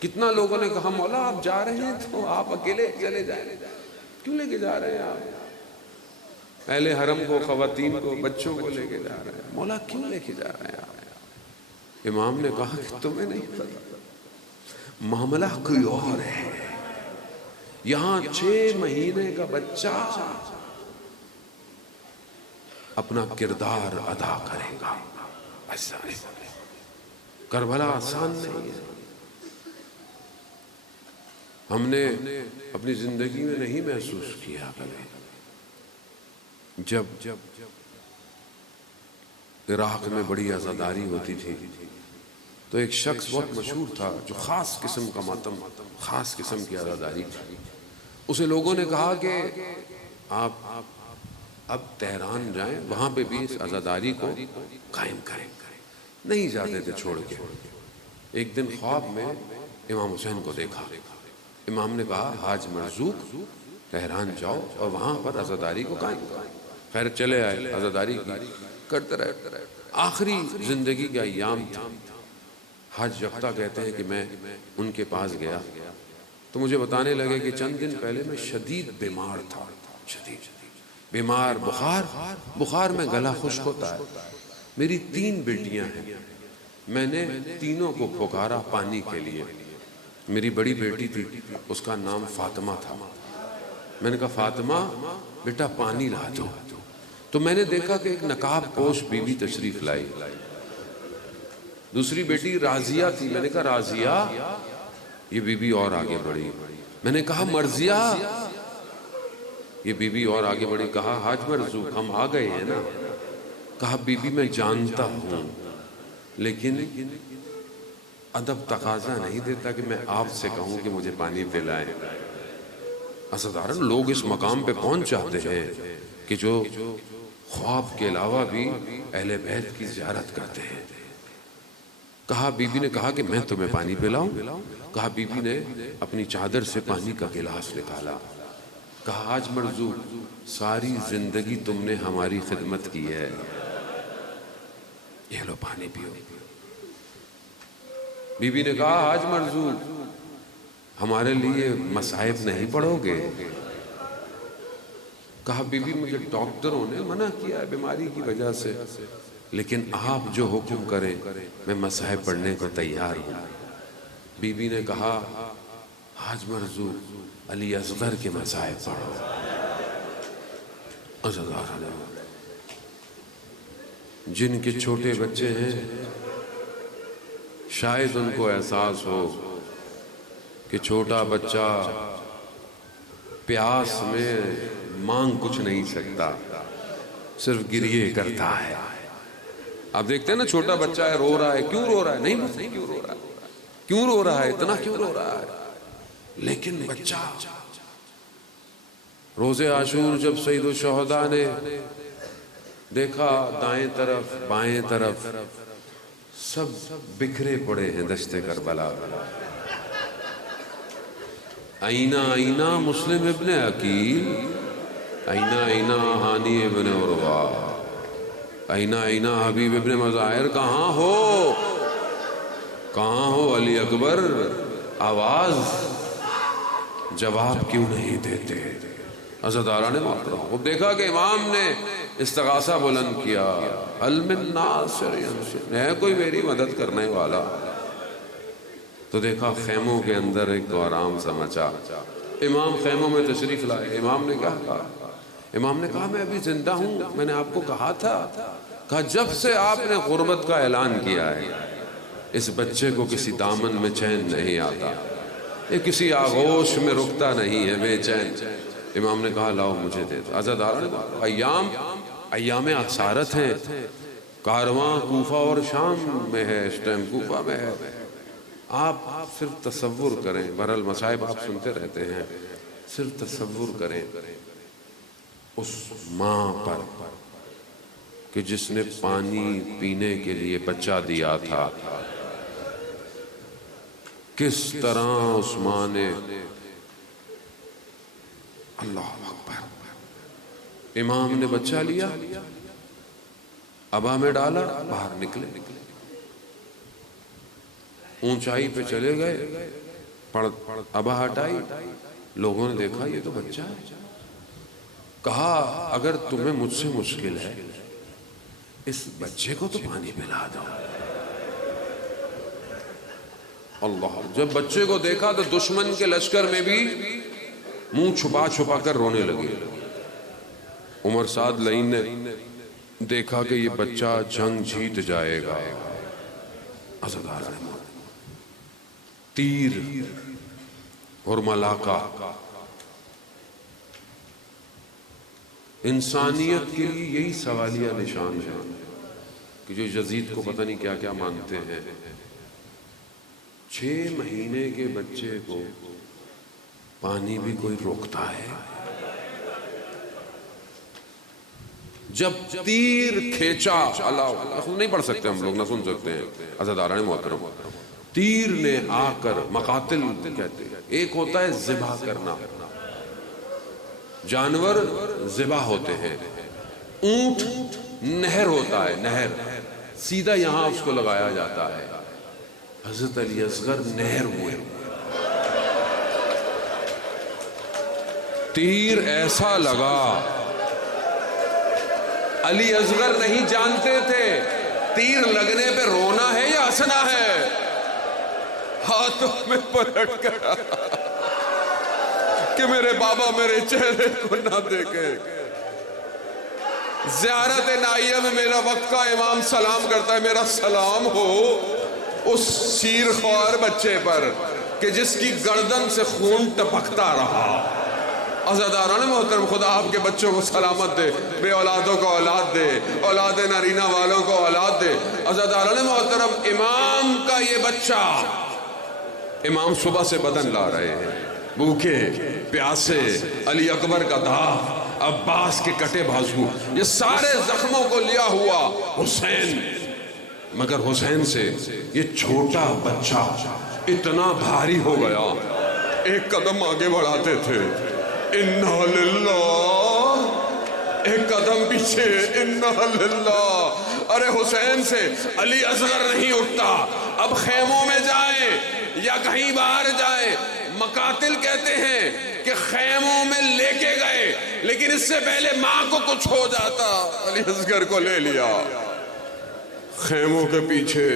کتنا لوگوں نے کہا مولا آپ جا رہے ہیں تو آپ اکیلے چلے جائیں، کیوں لے کے جا رہے ہیں آپ؟ اہل حرم کو، خواتین کو، بچوں کو لے کے جا رہے ہیں، مولا کیوں لے کے جا رہے ہیں آپ؟ امام نے کہا کہ تمہیں نہیں پتا، معاملہ کوئی اور ہے، یہاں 6 مہینے کا بچہ اپنا کردار ادا کرے گا۔ ایسا کربلا آسان نہیں ہے، ہم نے اپنی زندگی میں نہیں محسوس کیا کبھی۔ جب عراق میں بڑی عزاداری ہوتی تھی تو ایک شخص بہت مشہور تھا جو خاص قسم کا ماتم، خاص قسم کی عزاداری تھی۔ اسے لوگوں نے کہا کہ آپ اب تہران جائیں، وہاں پہ بھی اس عزاداری کو قائم کریں۔ نہیں جاتے تھے چھوڑ کے۔ ایک دن خواب میں امام حسین کو دیکھا، امام نے کہا حاج مرزوق تہران جاؤ اور وہاں پر عزاداری کو قائم کرو۔ خیر چلے آئے، عزاداری کی کرتے رہے۔ آخری زندگی کا ایام تھا۔ حاج یکتا کہتے ہیں کہ میں ان کے پاس گیا تو مجھے بتانے لگے کہ چند دن پہلے میں شدید بیمار تھا، شدید بیمار، بخار میں گلا خشک ہوتا ہے، میری 3 بیٹیاں ہیں، میں نے تینوں کو پکارا پانی کے لیے۔ میری بڑی بیٹی تھی، اس کا نام فاطمہ تھا، میں نے کہا فاطمہ بیٹا پانی لا دو، تو میں نے دیکھا کہ ایک نقاب پوش بیوی تشریف لائی۔ دوسری بیٹی راضیہ تھی، میں نے کہا راضیہ، یہ بیوی اور آگے بڑھی۔ میں نے کہا مرضیہ، یہ بیوی اور آگے بڑھی۔ کہا حاج مرزوق ہم آ گئے ہیں نا؟ کہا بیوی میں جانتا ہوں لیکن ادب تقاضا نہیں دیتا کہ میں آپ سے کہوں کہ مجھے پانی پلائیں۔ اسدارن لوگ اس مقام پہ پہنچ جاتے ہیں کہ جو خواب کے علاوہ بھی اہل بیت کی زیارت کرتے ہیں۔ کہا بی بی نے کہا کہ میں تمہیں پانی پلاؤں؟ کہا بی بی نے اپنی چادر سے پانی کا گلاس نکالا۔ کہا حاج مرزوق ساری زندگی تم نے ہماری خدمت کی ہے، یہ لو پانی پیو۔ بی بی نے کہا حاج مرزوق ہمارے لیے مصائب نہیں پڑھو گے؟ کہا بی بی مجھے ڈاکٹروں نے منع کیا ہے بیماری کی وجہ سے، لیکن آپ جو حکم کریں میں مصائب پڑھنے کو تیار ہوں۔ بی بی نے کہا حاج مرزوق علی اصغر کے مصائب پڑھو. جن کے چھوٹے بچے ہیں شاید ان کو احساس ہو کہ چھوٹا بچہ پیاس میں مانگ کچھ نہیں سکتا، صرف گریے کرتا ہے. آپ دیکھتے ہیں نا چھوٹا بچہ ہے رو رہا ہے، کیوں رو رہا ہے؟ نہیں بس نہیں کیوں رو رہا ہے، کیوں رو رہا ہے، اتنا کیوں رو رہا ہے. لیکن بچہ روز عاشور جب سید الشہداء نے دیکھا دائیں طرف بائیں طرف سب بکھرے پڑے ہیں دشت کربلا. آئینہ آئینہ مسلم ابن عقیل، آئینہ آئینہ ہانی ابن عروہ، آئینہ آئینہ حبیب ابن مظاہر، کہاں ہو کہاں ہو علی اکبر؟ آواز جواب کیوں نہیں دیتے؟ عزادارہ نے محترم وہ دیکھا کہ امام نے استغاثہ بلند کیا، هل من ناصر ینصر، ہے کوئی میری مدد کرنے والا؟ تو دیکھا خیموں کے اندر ایک تو آرام سا مچا. امام خیموں میں تشریف لائے. امام نے کیا کہا؟ امام نے کہا میں ابھی زندہ ہوں، میں نے آپ کو کہا تھا. کہا جب سے آپ نے غربت کا اعلان کیا ہے اس بچے کو کسی دامن میں چین نہیں آتا، یہ کسی آغوش میں رکتا نہیں ہے، بے چین. امام نے کہا لاؤ مجھے دے دو. عزادارہ نے ایام اثارت ہیں، کارواں کوفہ اور شام میں ہے، اس ٹائم کوفہ میں ہے. آپ صرف تصور کریں، بہرحال مصائب آپ سنتے رہتے ہیں، صرف تصور کریں اس ماں پر کہ جس نے پانی پینے کے لیے بچہ دیا تھا، کس طرح اس ماں نے اللہ اکبر. امام نے بچہ لیا، ابا میں ڈالا، باہر نکلے، اونچائی پہ چلے گئے، ابا ہٹائی، لوگوں نے دیکھا یہ تو بچہ ہے. کہا اگر تمہیں مجھ سے مشکل ہے اس بچے کو تو پانی پلا دو. اللہ، جب بچے کو دیکھا تو دشمن کے لشکر میں بھی منہ چھپا چھپا کر رونے لگے. عمر سعد لعین نے دیکھا کہ یہ بچہ جنگ جیت جائے گا. عزادارہ نے تیر اور ملاقہ انسانیت کے لیے یہی سوالیہ نشان ہے کہ جو یزید کو پتہ نہیں کیا کیا مانتے ہیں. 6 مہینے کے بچے کو پانی بھی کوئی روکتا ہے؟ جب تیر کھینچا، اللہ نہیں پڑھ سکتے ہم لوگ، نہ سن سکتے ہیں. عزادارہ محترم تیر نے آ کر، مقاتل کہتے ہیں، ایک ہوتا ہے ذبح کرنا، جانور ذبح ہوتے ہیں. اونٹ نہر ہوتا ہے، نہر سیدھا یہاں اس کو لگایا جاتا ہے. حضرت علی اصغر نہر ہوئے، تیر ایسا لگا. علی اصغر نہیں جانتے تھے تیر لگنے پہ رونا ہے یا ہنسنا ہے. ہاتھوں میں پلٹ گیا کہ میرے بابا میرے چہرے کو نہ دیکھے. زیارت نائیہ میں میرا وقت کا امام سلام کرتا ہے، میرا سلام ہو اس شیر خوار بچے پر کہ جس کی گردن سے خون ٹپکتا رہا. عزاداران محترم خدا آپ کے بچوں کو سلامت دے، بے اولادوں کو اولاد دے، اولاد نارینہ والوں کو اولاد دے. عزاداران محترم امام کا یہ بچہ، امام صبح سے بدن لا رہے ہیں، بھوکے پیاسے، علی اکبر کا داغ، عباس کے کٹے بازو، یہ سارے زخموں کو لیا ہوا حسین. مگر حسین سے یہ چھوٹا بچہ اتنا بھاری ہو گیا، ایک قدم آگے بڑھاتے تھے انا للہ، ایک قدم پیچھے انا للہ. ارے حسین سے علی اصغر نہیں اٹھتا. اب خیموں میں جائیں یا کہیں باہر جائیں، مقاتل کہتے ہیں کہ خیموں میں لے کے گئے لیکن اس سے پہلے ماں کو کچھ ہو جاتا. علی اصغر کو لے لیا، خیموں کے پیچھے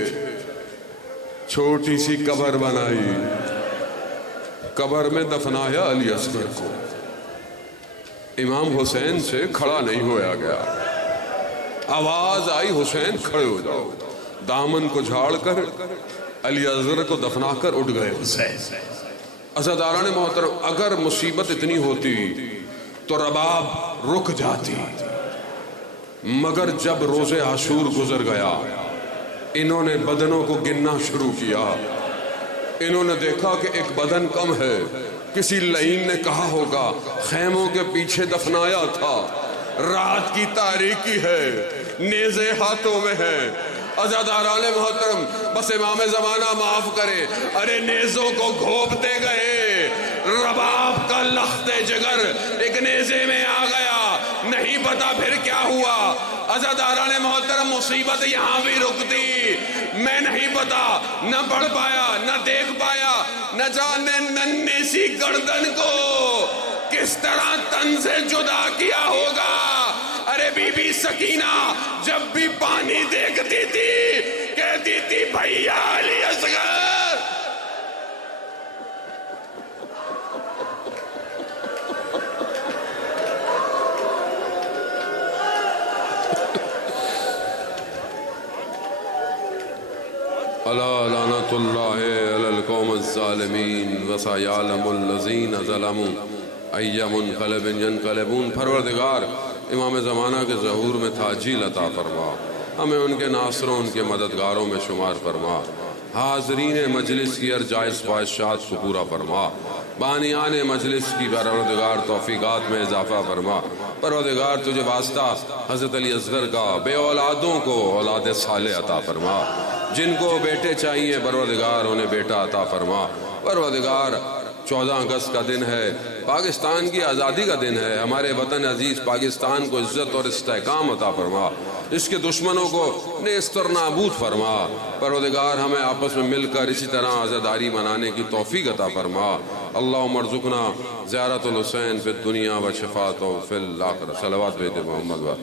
چھوٹی سی قبر بنائی، قبر میں دفنایا علی اصغر کو، امام حسین سے کھڑا نہیں ہویا گیا، آواز آئی حسین کھڑے ہو جاؤ، دامن کو جھاڑ کر علی اصغر کو دفنا کر اٹھ گئے حسین۔ عزاداران محترم، اگر مصیبت اتنی ہوتی تو رباب رک جاتی، مگر جب روز عاشور گزر گیا انہوں نے بدنوں کو گننا شروع کیا، انہوں نے دیکھا کہ ایک بدن کم ہے، کسی لعین نے کہا ہوگا خیموں کے پیچھے دفنایا تھا، رات کی تاریکی ہے، نیزے ہاتھوں میں ہیں۔ عزاداران محترم، بس امام زمانہ معاف کرے، ارے نیزوں کو گھوپتے گئے، رباب کا لخت جگر ایک نیزے میں آ گیا، نہیں پتا پھر کیا ہوا۔ عزاداران محترم، مصیبت یہاں بھی رکتی، میں نہیں پتا، نہ پڑھ پایا، نہ دیکھ پایا، نہ جانے ننھی سی گردن کو کس طرح تن سے جدا کیا ہوگا۔ ارے بی بی سکینہ جب بھی پانی دیکھتی تھی کہتی تھی بھیا علی اصغر۔ الا لعنت اللہ علی القوم الظالمین وسیعلم الذین ظلموا ای منقلب ینقلبون۔ پروردگار امام زمانہ کے ظہور میں تاجیل عطا فرما، ہمیں ان کے ناصروں ان کے مددگاروں میں شمار فرما، حاضرین مجلس کی ہر جائز خواہشات کو پورا فرما، بانیان مجلس کی پروردگار توفیقات میں اضافہ فرما۔ پروردگار تجھے واسطہ حضرت علی اصغر کا بے اولادوں کو اولاد صالح عطا فرما، جن کو بیٹے چاہیے پروردگار انہیں بیٹا عطا فرما۔ پروردگار 14 اگست کا دن ہے، پاکستان کی آزادی کا دن ہے، ہمارے وطن عزیز پاکستان کو عزت اور استحکام عطا فرما، اس کے دشمنوں کو نیست اور نابود فرما۔ پروردگار ہمیں آپس میں مل کر اسی طرح عزاداری منانے کی توفیق عطا فرما۔ اللہم ارزقنا زیارت الحسین فی الدنیا و شفاعتہ فی الآخرہ۔ صلوات بید محمد و